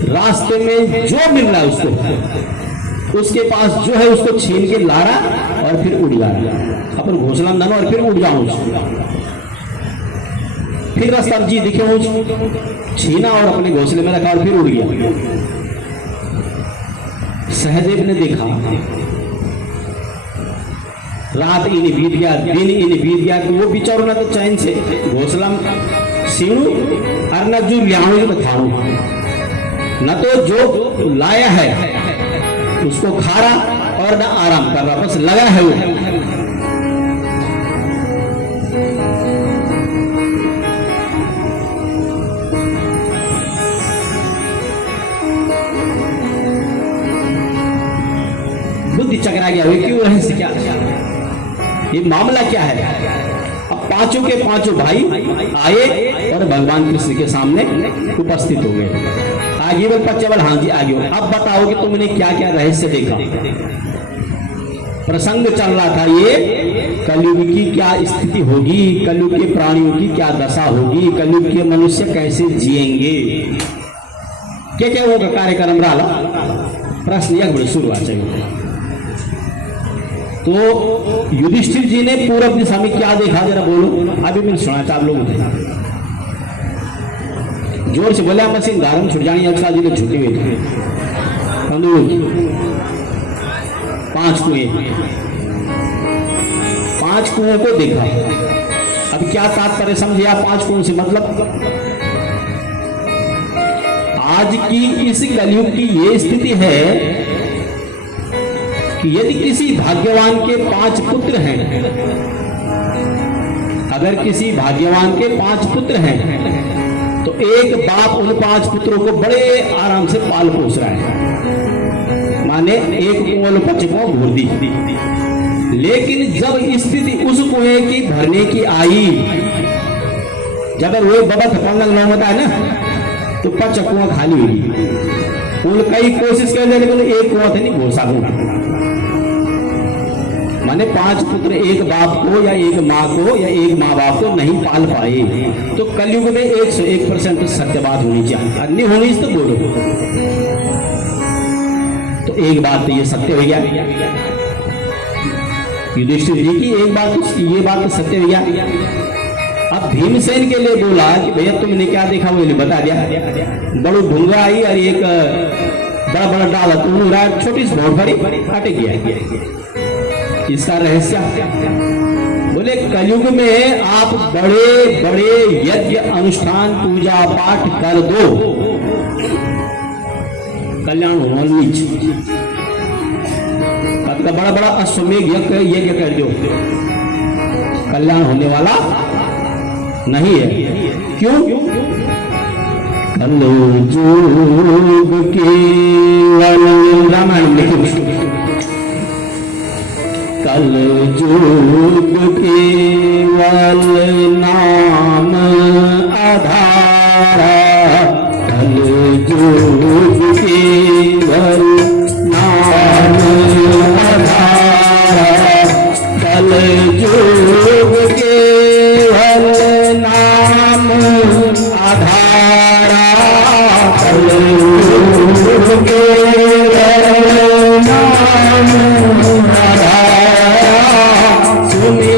रास्ते में जो मिल रहा है उसको, उसके पास जो है उसको छीन के ला रहा और फिर उड़ जा रहा। अपन घोंसला में डालो और फिर उड़ जाओ। फिर रास्ता जी दिखे छीना और अपने घोंसले में रखा और फिर उड़ गया। सहदेव ने देखा रात इन बीत गया, दिन इन बीत गया, तो वो बिचारो ना तो चैन से घोंसला सीणु और न जो लियाणु तो खाऊ, न तो जो लाया है उसको खा रहा और न आराम कर रहा, बस लगा है वो। बुद्धि चकरा गया, क्यों रहस्य क्या, ये मामला क्या है। अब पांचों के पांचों भाई आए और भगवान कृष्ण के सामने उपस्थित हो गए। आगे बोल पच्चवल, हाँ जी आगे। अब बताओ कि तुमने क्या क्या रहस्य देखा। प्रसंग चल रहा था ये कलयुग की क्या स्थिति होगी, कलयुग के प्राणियों की क्या दशा होगी, कलयुग के मनुष्य कैसे जिएंगे, क्या क्या होगा कार्यक्रम रहा। प्रश्न एक बड़े शुरुआत चाहिए। तो युधिष्ठिर जी ने पूर्व दिशा में क्या देखा, जरा बोलो। अभी मैंने सुना था आप लोगों ने, जोर से बोला मशीन धारम छुट जानी। अच्छा जी लोग छुट्टी हुए थे, 5 कुएं, 5 कुओं को देखा। अब क्या तात्पर्य समझे आप 5 कुओं से? मतलब आज की इस कलयुग की ये स्थिति है कि यदि किसी भाग्यवान के 5 पुत्र हैं, अगर किसी भाग्यवान के 5 पुत्र हैं, तो एक बाप उन 5 पुत्रों को बड़े आराम से पाल पोस रहा है, माने एक कुएं 5 कुएं भर दी। लेकिन जब स्थिति उस कुएं की भरने की आई, जब वो बाबा थपांगल नाम होता है ना, तो 5 कुआं खाली हुई। उन कई कोशिश कर ले, लेकिन एक कुआं थे नहीं भर सकूं। माने 5 पुत्र एक बाप को या एक माँ को या एक माँ बाप को नहीं पाल पाए। तो कलयुग में 101% सत्य बात होनी चाहिए, अन्य होनी तो बोलो। तो एक बात तो ये सत्य हो गया, युधिष्ठिर जी की एक बात, ये बात तो सत्य हो गया। अब भीमसेन के लिए बोला कि भैया तुमने क्या देखा, वो बता दिया। बड़ो ढूंगा आई और एक बड़ा बड़ा डाला तुम छोटी सी बहुत बड़ी अटक गया। इसका रहस्य बोले कलयुग में आप बड़े बड़े यज्ञ अनुष्ठान पूजा पाठ कर दो, कल्याण होना बड़ा बड़ा अश्वमेघ यज्ञ कर दो, कल्याण होने वाला नहीं है। क्यों? कलयुग केवल रामायण लिखो, कलयुग केवल नाम आधारा, कलयुग केवल नाम आधारा, कलयुग केवल नाम आधारा, कलयुग केवल नाम आधारा। सुनी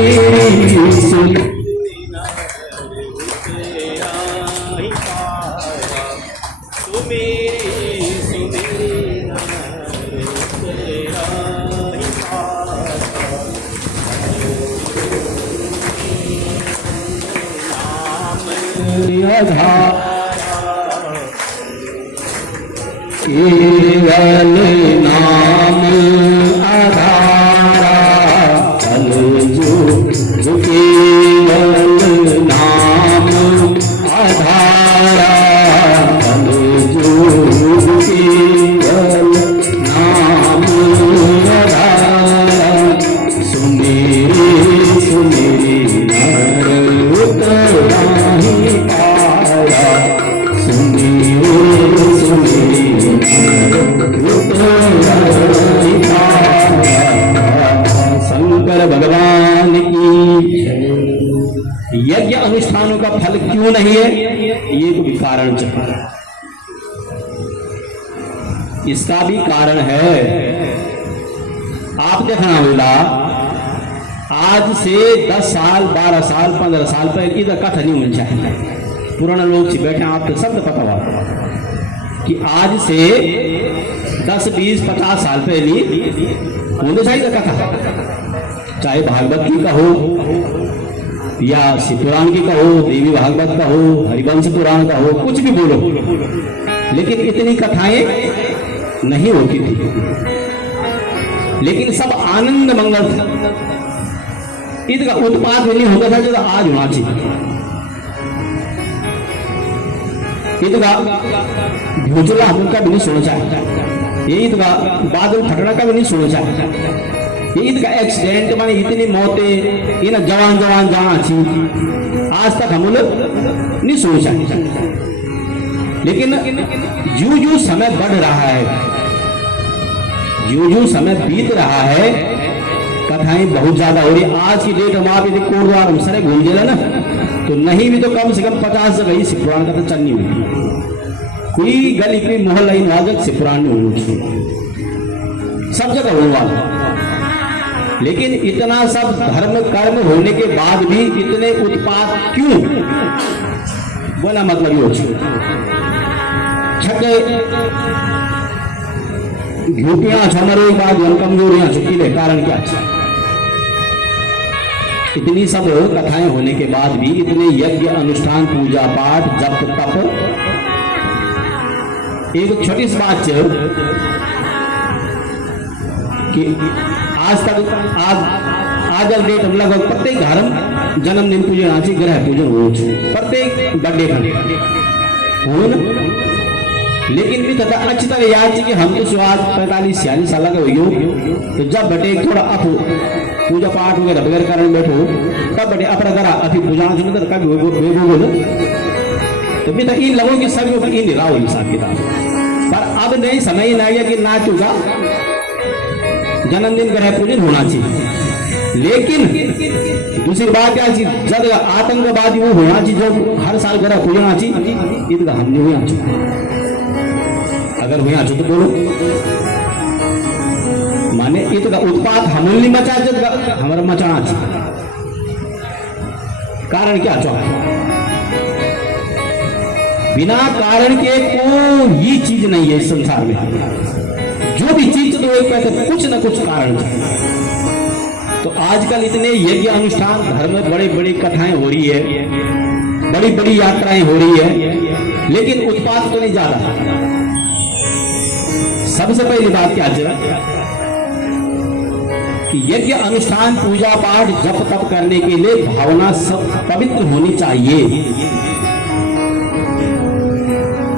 केवल नाम आधारा, कलयुग केवल नाम आधारा, कलयुग केवल नाम आधारा। सुमेरे सुमेरे नर उतराही पाया, सुमेरे सुमेरे शंकर भगवान की। यज्ञ अनुष्ठानों का फल क्यों नहीं है, ये तो भी कारण चाहिए। इसका भी कारण है। आप देखना बोला आज से 10 साल 12 साल 15 साल पहले इधर कथा नहीं होनी चाहिए। पुराना लोग से बैठे आपको सब पता हुआ कि आज से 10 20 50 साल पहले होने चाहिए कथा, चाहे भागवत की का हो या शिव पुराण की का हो, देवी भागवत का हो, हरिवंश पुराण का हो, कुछ भी बोलो, लेकिन इतनी कथाएं नहीं होती थी। लेकिन सब आनंद मंगल था, इसका उत्पाद भी नहीं होता था जो आज होना चाहिए। इसका भूचला हम का भी नहीं सुनना चाहिए, ये इसका बादल फटना का भी नहीं सुनना चाहिए। ये इसका एक्सीडेंट माने इतनी मौतें ये ना जवान जवान जाना थी, आज तक हम लोग नहीं सोच चाहिए। लेकिन जो जो समय बढ़ रहा है, जो जो समय बीत रहा है, कथाएं बहुत ज्यादा हो रही। आज की डेट में आप यदि कोटद्वार हम सारे घूम जाए ना, तो नहीं भी तो कम से कम 50 जगह ही शिव पुराण कथा चलनी होगी। कोई गली कोई मोहल्ला इन वाजक शिव पुराण नहीं होनी चाहिए, सब जगह होने वाला। लेकिन इतना सब धर्म कर्म होने के बाद भी इतने उत्पात क्यों? बोला मतलब यो छके घूटियां छमरे बाद कमजोरियां छुट्टी कारण क्या है? इतनी सब कथाएं होने के बाद भी इतने यज्ञ अनुष्ठान पूजा पाठ जप तप। एक छोटी सी बात कि आज तक आज डेट लगभग प्रत्येक धर्म जन्मदिन पूजन आज ग्रह पूजन हो प्रत्येक बर्थडे का लेकिन भी तथा अच्छी तरह याद थी कि हम तो शुरुआत 45-46 साल का हो तो जब बटे थोड़ा अफ पूजा पाठ वगैरह वगैरह करने बैठो तब बटे अपना करा अभी पूजा सुनो तो कभी तो भी इन लोगों की सभी को इन रहा हिसाब किताब। पर अब नहीं समय ना गया कि ना चुका जन्मदिन ग्रह पूजन होना चाहिए। लेकिन दूसरी बात क्या चाहिए जब आतंकवादी वो होना चाहिए जो हर साल ग्रह पूजन होना चाहिए ईद का हम नहीं होना चाहिए। अगर हुआ तो बोलो माने इत का उत्पाद हमने मचा हमारा मचाना चाहिए। कारण क्या चाहे बिना कारण के कोई चीज नहीं है इस संसार में। जो भी चीज तो एक कहते कुछ ना कुछ कारण है। तो आजकल इतने यज्ञ अनुष्ठान धर्म में बड़े बड़ी कथाएं हो रही है बड़ी बड़ी यात्राएं हो रही है लेकिन उत्पाद तो नहीं जा रहा। सबसे पहली बात क्या है कि यज्ञ अनुष्ठान पूजा पाठ जप तप करने के लिए भावना सब पवित्र होनी चाहिए।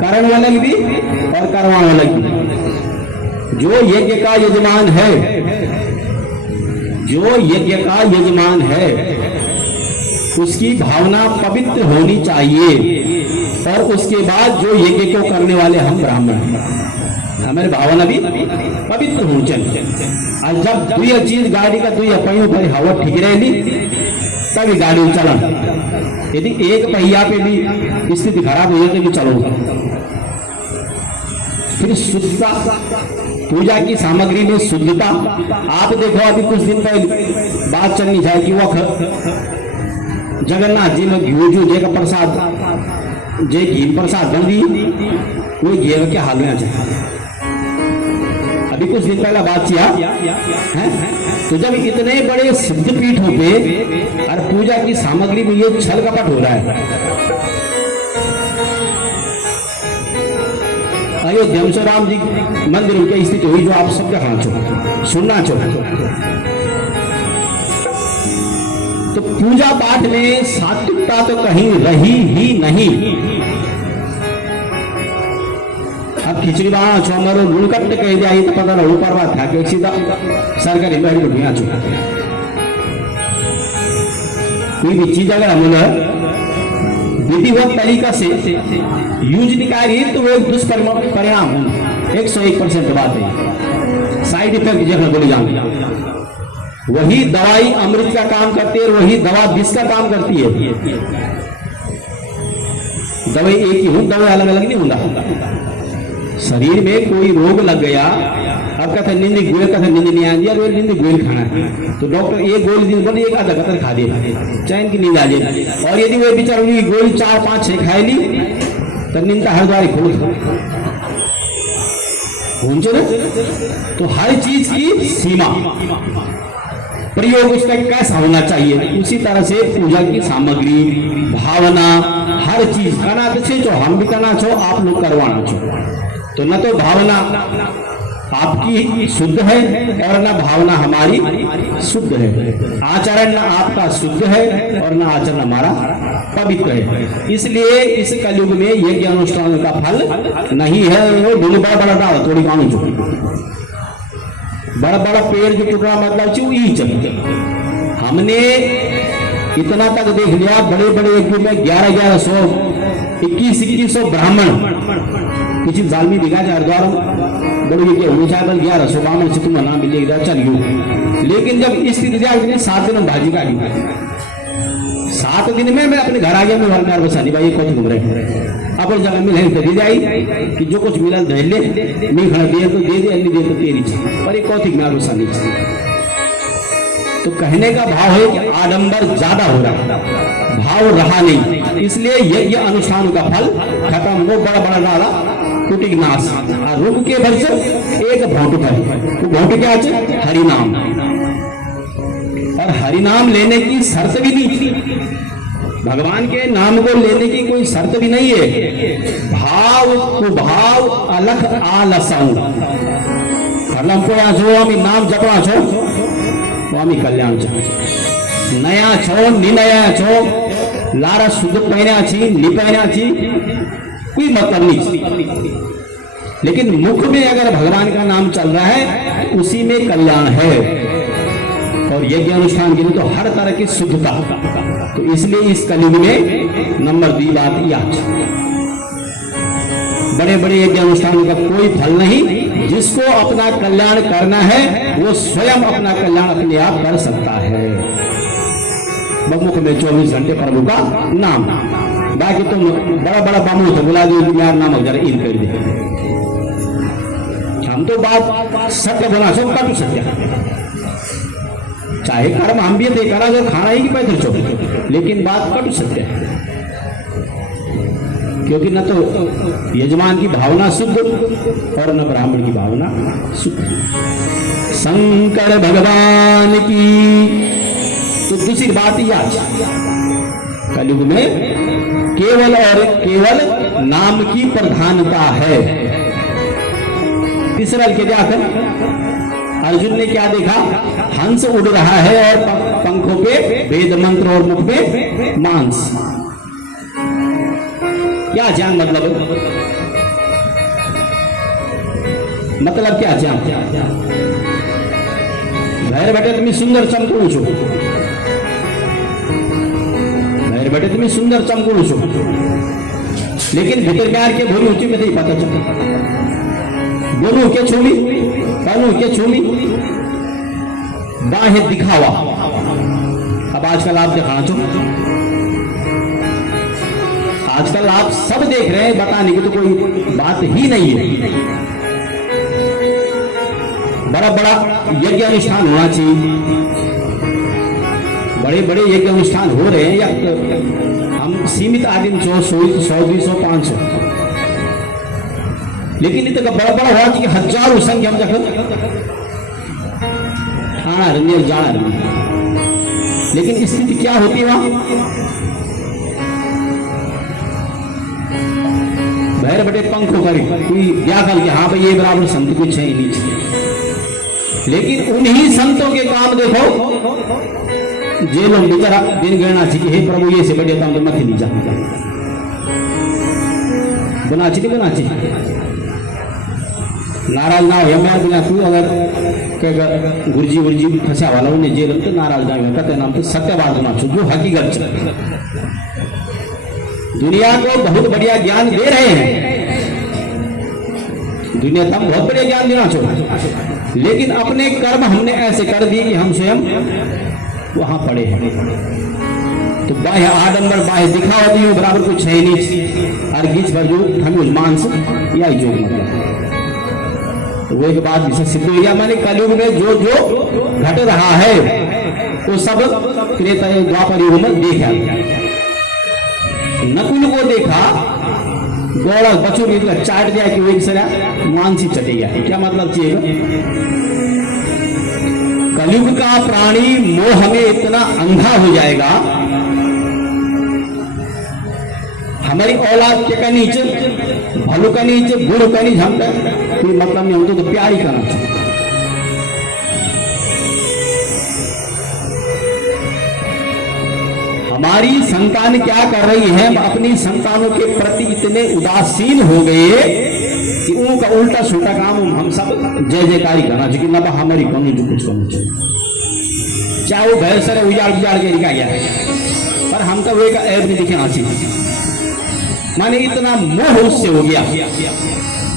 करण वाले भी और करवा वाले भी। जो यज्ञ का यजमान है जो यज्ञ का यजमान है उसकी भावना पवित्र होनी चाहिए। और उसके बाद जो यज्ञ को करने वाले हम ब्राह्मण हमारे भावना भी पवित्र होनी चाहिए। और जब दुई चीज गाड़ी का दुई पहियों पर हवा ठीक रहेगी तभी गाड़ी चला। यदि एक पहिया पे भी स्थिति खराब हो जाए तो चलोगा। फिर शुद्धता पूजा की सामग्री में शुद्धता। आप देखो अभी कुछ दिन पहले बात चलनी चाहिए कि वह जगन्नाथ जी में घी का प्रसाद जे घी प्रसाद बन दी वो घी के हाल में आ जाए। अभी कुछ दिन पहला बात किया है तो जब इतने बड़े सिद्ध पीठों पे और पूजा की सामग्री में ये छल कपट हो रहा है। अयोध्या में राम जी मंदिर की स्थिति हुई जो आप सब देखना चाहो सुनना चाहो। तो पूजा पाठ में सात्विकता तो कहीं रही ही नहीं। अब खिचड़ी बना छो हमारे लुणकट कह दिया तो पता ना ऊपर बात था कि सीधा सरकारी महल में भूया चुका। कोई भी चीज अगर विधिवत तरीका से यूज निकाली तो वो दुष्परिणाम 101% बात है। साइड इफेक्ट जगह बोली जाऊंगी वही दवाई अमृत का काम करती है और वही दवा विष का काम करती है। दवाई एक ही हूं दवाई अलग अलग नहीं होता। शरीर में कोई रोग लग गया अब कहते नींद गोल कहते नींद नहीं आ दिया तो नींद गोल खाना है तो डॉक्टर एक गोली दिन बोले एक आधा कतर खा दिया चैन की नींद आ जाए। और यदि वो बेचारा गोली 4 5 6 खाए ली तो नींद का हर द्वारी खोल तो हर चीज की सीमा प्रयोग उसका कैसा होना चाहिए। उसी तरह से पूजा की सामग्री भावना हर चीज करना तो हम भी करना छो आप लोग करवाना छो। तो न तो भावना आपकी शुद्ध है और न भावना हमारी शुद्ध है। आचरण न आपका शुद्ध है और न आचरण हमारा पवित्र है। इसलिए इस कलयुग में यज्ञ अनुष्ठान का फल नहीं है। वो बड़ा बड़ा डाल थोड़ी गाँव जो बड़ा बड़ा पेड़ जो टुकड़ा मतलब चल हमने इतना तक देख लिया। बड़े बड़े यज्ञ में 1100 2100 ब्राह्मण किसी जालमी दिखा जाए द्वारा बड़े यज्ञ होने चाहे 1100 ब्राह्मण से तुम्हें नाम मिलेगा चलिए। लेकिन जब इस स्थिति 7 दिन में भाजी काटी 7 दिन में मैं अपने घर आ गया। मैं घर बसानी भाई कौन घूम रहे अपन जगह मिले दे जाई कि जो कुछ मिला धैल ले मैं खड़ा दे तो दे दे अन्य दे तो तेरी पर एक कौथिक में बसानी तो कहने का भाव है कि आडंबर ज्यादा हो रहा, भाव रहा नहीं, इसलिए यज्ञ अनुष्ठान का फल खत्म हो, बड़ा बड़ा डाला कुटिक नाश रुक के वर्ष एक भौट तो भौट क्या है हरिनाम, और हरिनाम लेने की शर्त भी नहीं थी, भगवान के नाम को लेने की कोई शर्त भी नहीं है। भाव कुभाव अलख आलसाऊ मतलब को छो अमी नाम जपवा छो तो अमी कल्याण छो, नया छो निनया छो, लारा शुद्ध पहना छी निपहना छी, कोई मतलब नहीं, लेकिन मुख में अगर भगवान का नाम चल रहा है तो उसी में कल्याण है। और यज्ञ अनुष्ठान के लिए तो हर तरह की शुद्धता, तो इसलिए इस कलयुग में नंबर 2 बात यह, बड़े बड़े यज्ञ अनुष्ठानों का कोई फल नहीं, जिसको अपना कल्याण करना है वो स्वयं अपना कल्याण अपने आप कर सकता है। मुख में 24 घंटे प्रभु का नाम, बाकी तुम बड़ा बड़ा बामू तो बुला दो कि यार नाम जरा इन कर दे, हम तो बात सत्य बना सो कटु सत्य, चाहे कर्म हम भी दे करा जो खाना ही की पैदल चो, लेकिन बात कटु सत्य है, क्योंकि न तो यजमान की भावना शुद्ध और न ब्राह्मण की भावना शुद्ध। शंकर भगवान की तो दूसरी बात याद, कलयुग में केवल और केवल नाम की प्रधानता है। तीसरा के जाकर अर्जुन ने क्या देखा, हंस उड़ रहा है और पंखों पे वेद मंत्र और मुख पे मांस, क्या जान मतलब क्या जान, घर बैठे तुम्हें सुंदर चमकू छो, घर बैठे तुम्हें सुंदर चमकू छो, लेकिन भीतर प्यार के भूमि ऊंची में नहीं पता चलता, बोलू के छूमी कानू के छूमी बाहें दिखावा। अब आजकल आप दिखाना छो, आजकल आप सब देख रहे हैं, बताने की तो कोई बात ही नहीं है। बड़ा बड़ा यज्ञ अनुष्ठान होना चाहिए, बड़े बड़े यज्ञ अनुष्ठान हो रहे हैं, या हम सीमित आदमी 100 200 500, लेकिन इतना बड़ा बड़ा हुआ कि हजारों संख्या में आना रंगे जाना रंगे, लेकिन स्थिति क्या होती है वहां, भैर बटे पंखों करी कोई क्या कल के हाँ भाई ये बराबर संत कुछ है ही नहीं, लेकिन उन्हीं संतों के काम देखो जे लोग बेचारा दिन गिरना चाहिए, हे प्रभु ये से बढ़िया काम तो मत ही नहीं जाता बना चाहिए नाराज ना हो, मैं बिना तू अगर गुरुजी फंसा वाला उन्हें जेल तो नाराज ना हो, कहते नाम तो सत्यवाद होना चाहिए जो हकीकत चले। दुनिया को बहुत बढ़िया ज्ञान दे रहे हैं, दुनिया तब बहुत बढ़िया ज्ञान देना चाहिए, लेकिन अपने कर्म हमने ऐसे कर दिए कि हम स्वयं वहां पड़े हैं। तो बाह्य आडंबर बाह्य दिखावा दियो बराबर कुछ है नहीं, और बीच भर जो हमें मांस या जो मतलब, तो वो एक बात विशेष सिद्ध हो गया, माने कलयुग में जो जो घट रहा है वो सब त्रेता द्वापर युग में देखा। नकुल को देखा, गौड़ा बच्चों ने चाट दिया कि वो एक सरा मांस ही चटे गया, क्या मतलब चाहिए, कलयुग का प्राणी मोह में इतना अंधा हो जाएगा, हमारी औलाद के का नीचे भलू का नीचे गुड़ का नीचे हम कोई मतलब नहीं, हमको तो प्यार ही करना चाहिए। हमारी संतान क्या कर रही है, अपनी संतानों के प्रति इतने उदासीन हो गए कि उनका उल्टा सुल्टा काम हम सब जय जयकारी करना चाहिए, ना हमारी कमी जो कुछ करना चाहिए, चाहे वो भैर सर उजाड़ के लिखा गया है, पर हम तो वे का ऐप नहीं दिखे आंची, माने इतना मोह उससे हो गया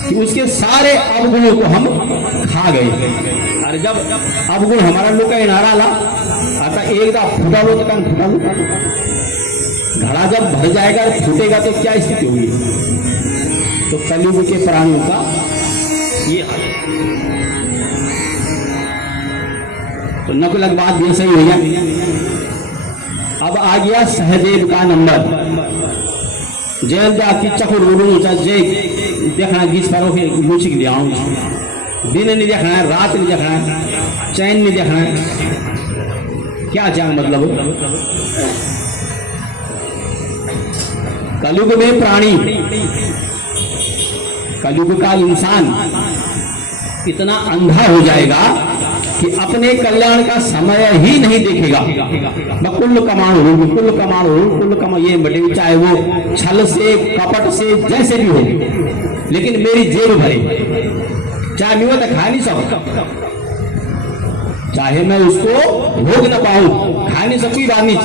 कि उसके सारे अवगुणों को हम खा गए। और जब अवगुण हमारा लोग का नारा ला आता एक दफा फूटा लो तो कहीं फूटा लो, घड़ा जब भर जाएगा फूटेगा तो क्या स्थिति होगी। तो कलयुग के प्राणियों का ये हाल। तो तो नकुल की बात भी सही हो गया। अब आ गया सहदेव का नंबर। जयंता की चकुर जय देखना गीत पर लूची के लिया दिन नहीं देखना है, रात नहीं देखना है, चैन नहीं देखना है। क्या चाह मतलब कलयुग में प्राणी, कलयुग का इंसान इतना अंधा हो जाएगा कि अपने कल्याण का समय ही नहीं देखेगा। कुल कमाण ये बटे, चाहे वो छल से कपट से जैसे भी हो, लेकिन मेरी जेब भरे, चाहे मैं वो तो खा नहीं सकता, चाहे मैं उसको भोग न पाऊं, खा नहीं सकती बात नहीं,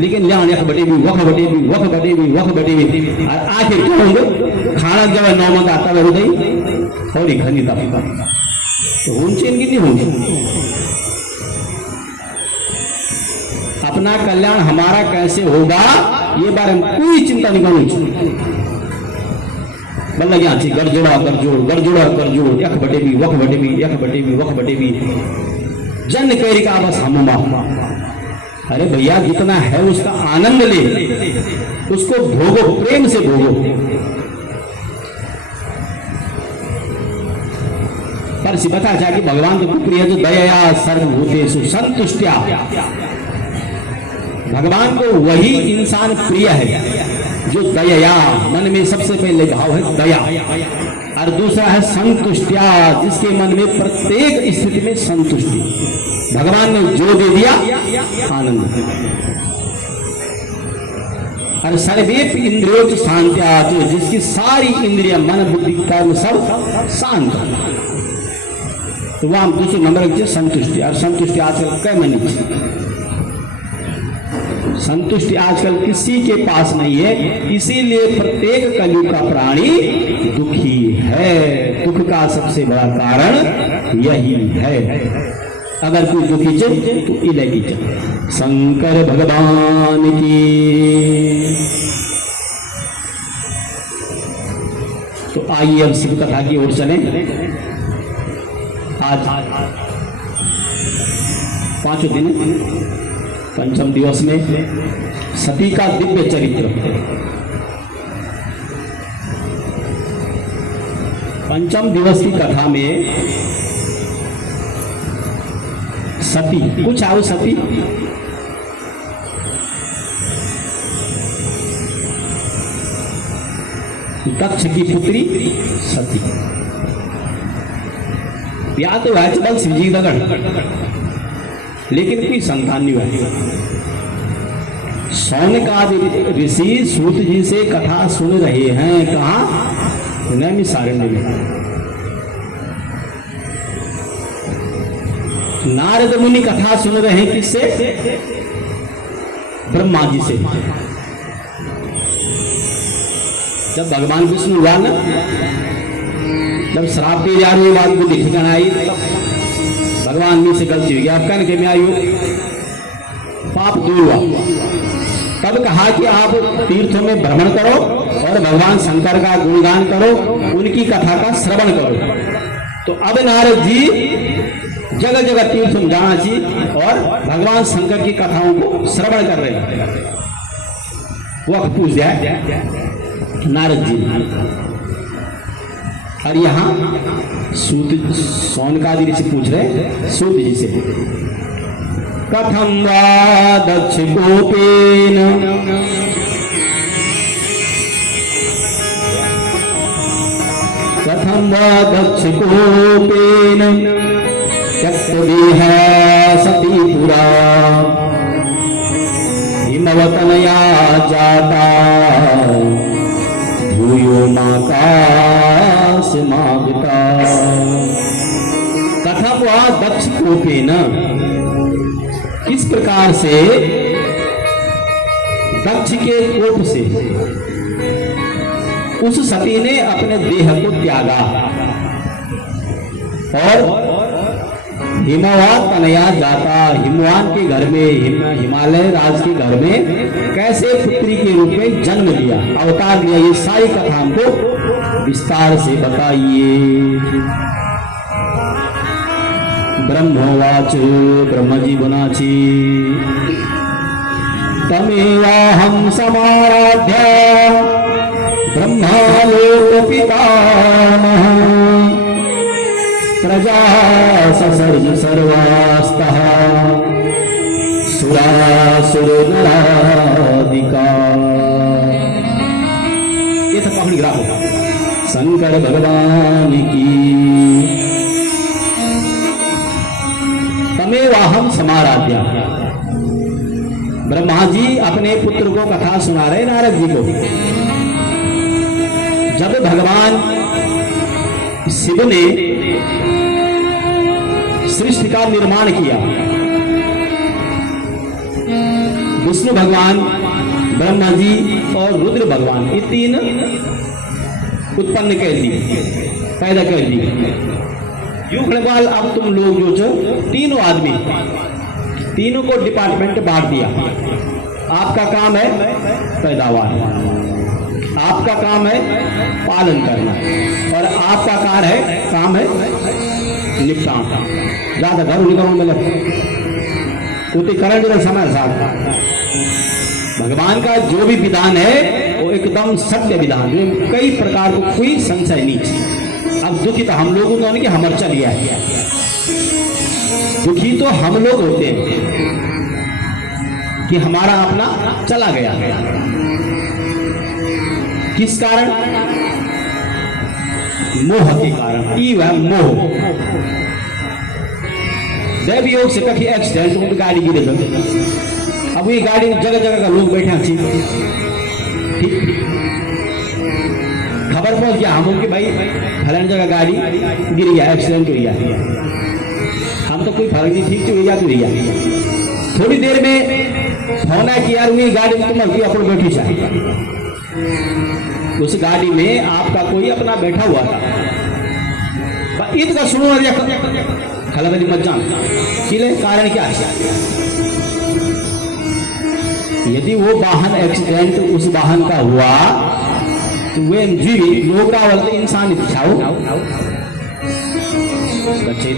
लेकिन जान यख बटे भी वख बटे भी वख बटे भी वख बटे भी। और आखिर क्या होंगे खाना जब नौमत आता है हृदय थोड़ी घनी तब तो ऊंचेन कितनी होंगी। अपना कल्याण हमारा कैसे होगा ये बारे में कोई चिंता नहीं करनी। बल्ला यहाँ गरजोड़ा गरजोड़ गरजोड़ा गरजोड़ यख बटे भी वख बटे भी यख बटे भी वख बटे भी जन कैरी का बस हम। अरे भैया जितना है उसका आनंद ले, उसको भोगो, प्रेम से भोगो। पर बता जाए कि भगवान को प्रिय जो दया सर्वभूतेषु संतुष्टया, भगवान को वही इंसान प्रिय है जो दया, मन में सबसे पहले भाव है दया, और दूसरा है संतुष्टया, जिसके मन में प्रत्येक स्थिति में संतुष्टि। भगवान ने जो दे दिया आनंद। और सर्वेप इंद्रियों शांत्या, तो जिसकी सारी इंद्रिया मन बुद्धि कर्म सब शांत, तो वह हम दूसरे नंबर रखिए संतुष्टि। और संतुष्टि आजकल कई मनी, संतुष्टि आजकल किसी के पास नहीं है। इसीलिए प्रत्येक कलयुग का प्राणी दुखी है। दुख का सबसे बड़ा कारण यही है। अगर कोई दुखी चल तो इले की चल। शंकर भगवान की। तो आइए अब शिव कथा की ओर चलें। आज 5 दिन पंचम दिवस में सती का दिव्य चरित्र। पंचम दिवस की कथा में सती, कुछ आओ सती, दक्ष की पुत्री सती। या तो है चल शिवजी दगड़, लेकिन कोई संतान नहीं हुआ। सौनकादि ऋषि सूत जी से कथा सुन रहे हैं, कहा नैमिषारण्य में। नारद मुनि कथा सुन रहे हैं किससे? ब्रह्मा जी से। जब भगवान विष्णु हुआ ना, जब श्राप दी जा रही बात को ठिकाना आई, भगवान में से गलती हुई, आप कन के में आयु पाप दूर हुआ। तब कहा कि आप तीर्थों में भ्रमण करो और भगवान शंकर का गुणगान करो, उनकी कथा का श्रवण करो। तो अब नारद जी जगह जगह तीर्थ में जाना चाहिए और भगवान शंकर की कथाओं को श्रवण कर रहे हैं। वक्त पूछ जाए नारद जी। और यहाँ सौनकादि ऋषि पूछ रहे सूत जी से, कथम वा दक्ष गोपेन कथम वा दक्ष गोपेन त्यक्तदेह सती पुरा हिमवतनया जाता भूयो माकाश मागता। कथम वा दक्ष कोपेन, किस प्रकार से दक्ष के कोप से उस सती ने अपने देह को त्यागा और हिमवान तनया जाता, हिमवान के घर में, हिमालय राज के घर में कैसे पुत्री के रूप में जन्म लिया, अवतार लिया, ये सारी कथा हमको विस्तार से बताइए। ब्रह्मोवाच ब्रह्मजी बोलाची तमेवाहं समाराध्य ब्रह्मालोकपितामहः प्रजा ससर्ज सर्वास्तः सुरासुरनरादिका। ये था पहाड़ी ग्राफ शंकर भगवान की। तमेवाहं समाराध्य, ब्रह्मा जी अपने पुत्र को कथा सुना रहे नारद जी को। जब भगवान शिव ने सृष्टि का निर्माण किया, विष्णु भगवान, ब्रह्मा जी और रुद्र भगवान, ये तीन उत्पन्न कर दिए, पैदा कर दिए। यूं खड़गवाल अब तुम लोग जो तीनों आदमी, तीनों को डिपार्टमेंट बांट दिया। आपका काम है पैदावार, आपका काम है पालन करना, और आपका काम है निपटान। ज्यादा घर निकलो मिले करण जो समय साथ। भगवान का जो भी विधान है वो एकदम सत्य विधान, कई प्रकार को कोई संशय नहीं। अब दुखी तो हम लोगों को कि हमर चल गया है, दुखी तो हम लोग होते हैं कि हमारा अपना चला गया। किस कारण? मोह के कारण। ई वह मोह। दैव योग से कभी एक्सीडेंट हो तो गाड़ी गिरे जाते, अब ये गाड़ी में जगह जगह का लोग बैठे हैं, ठीक खबर पहुंच गया हम कि भाई फलानी जगह गाड़ी गिर गया, एक्सीडेंट हो गया। हम तो कोई फर्क नहीं, ठीक तो गया तो गया। थोड़ी देर में फोन है कि यार वही गाड़ी में तुम अपन बैठी चाहिए। उस गाड़ी में आपका कोई अपना बैठा हुआ था, ईद का सुनो खलबली मत जान किले। कारण क्या है? यदि वो वाहन एक्सीडेंट उस वाहन का हुआ तो वे जीवित लोग इंसान दिखाओ बच्चे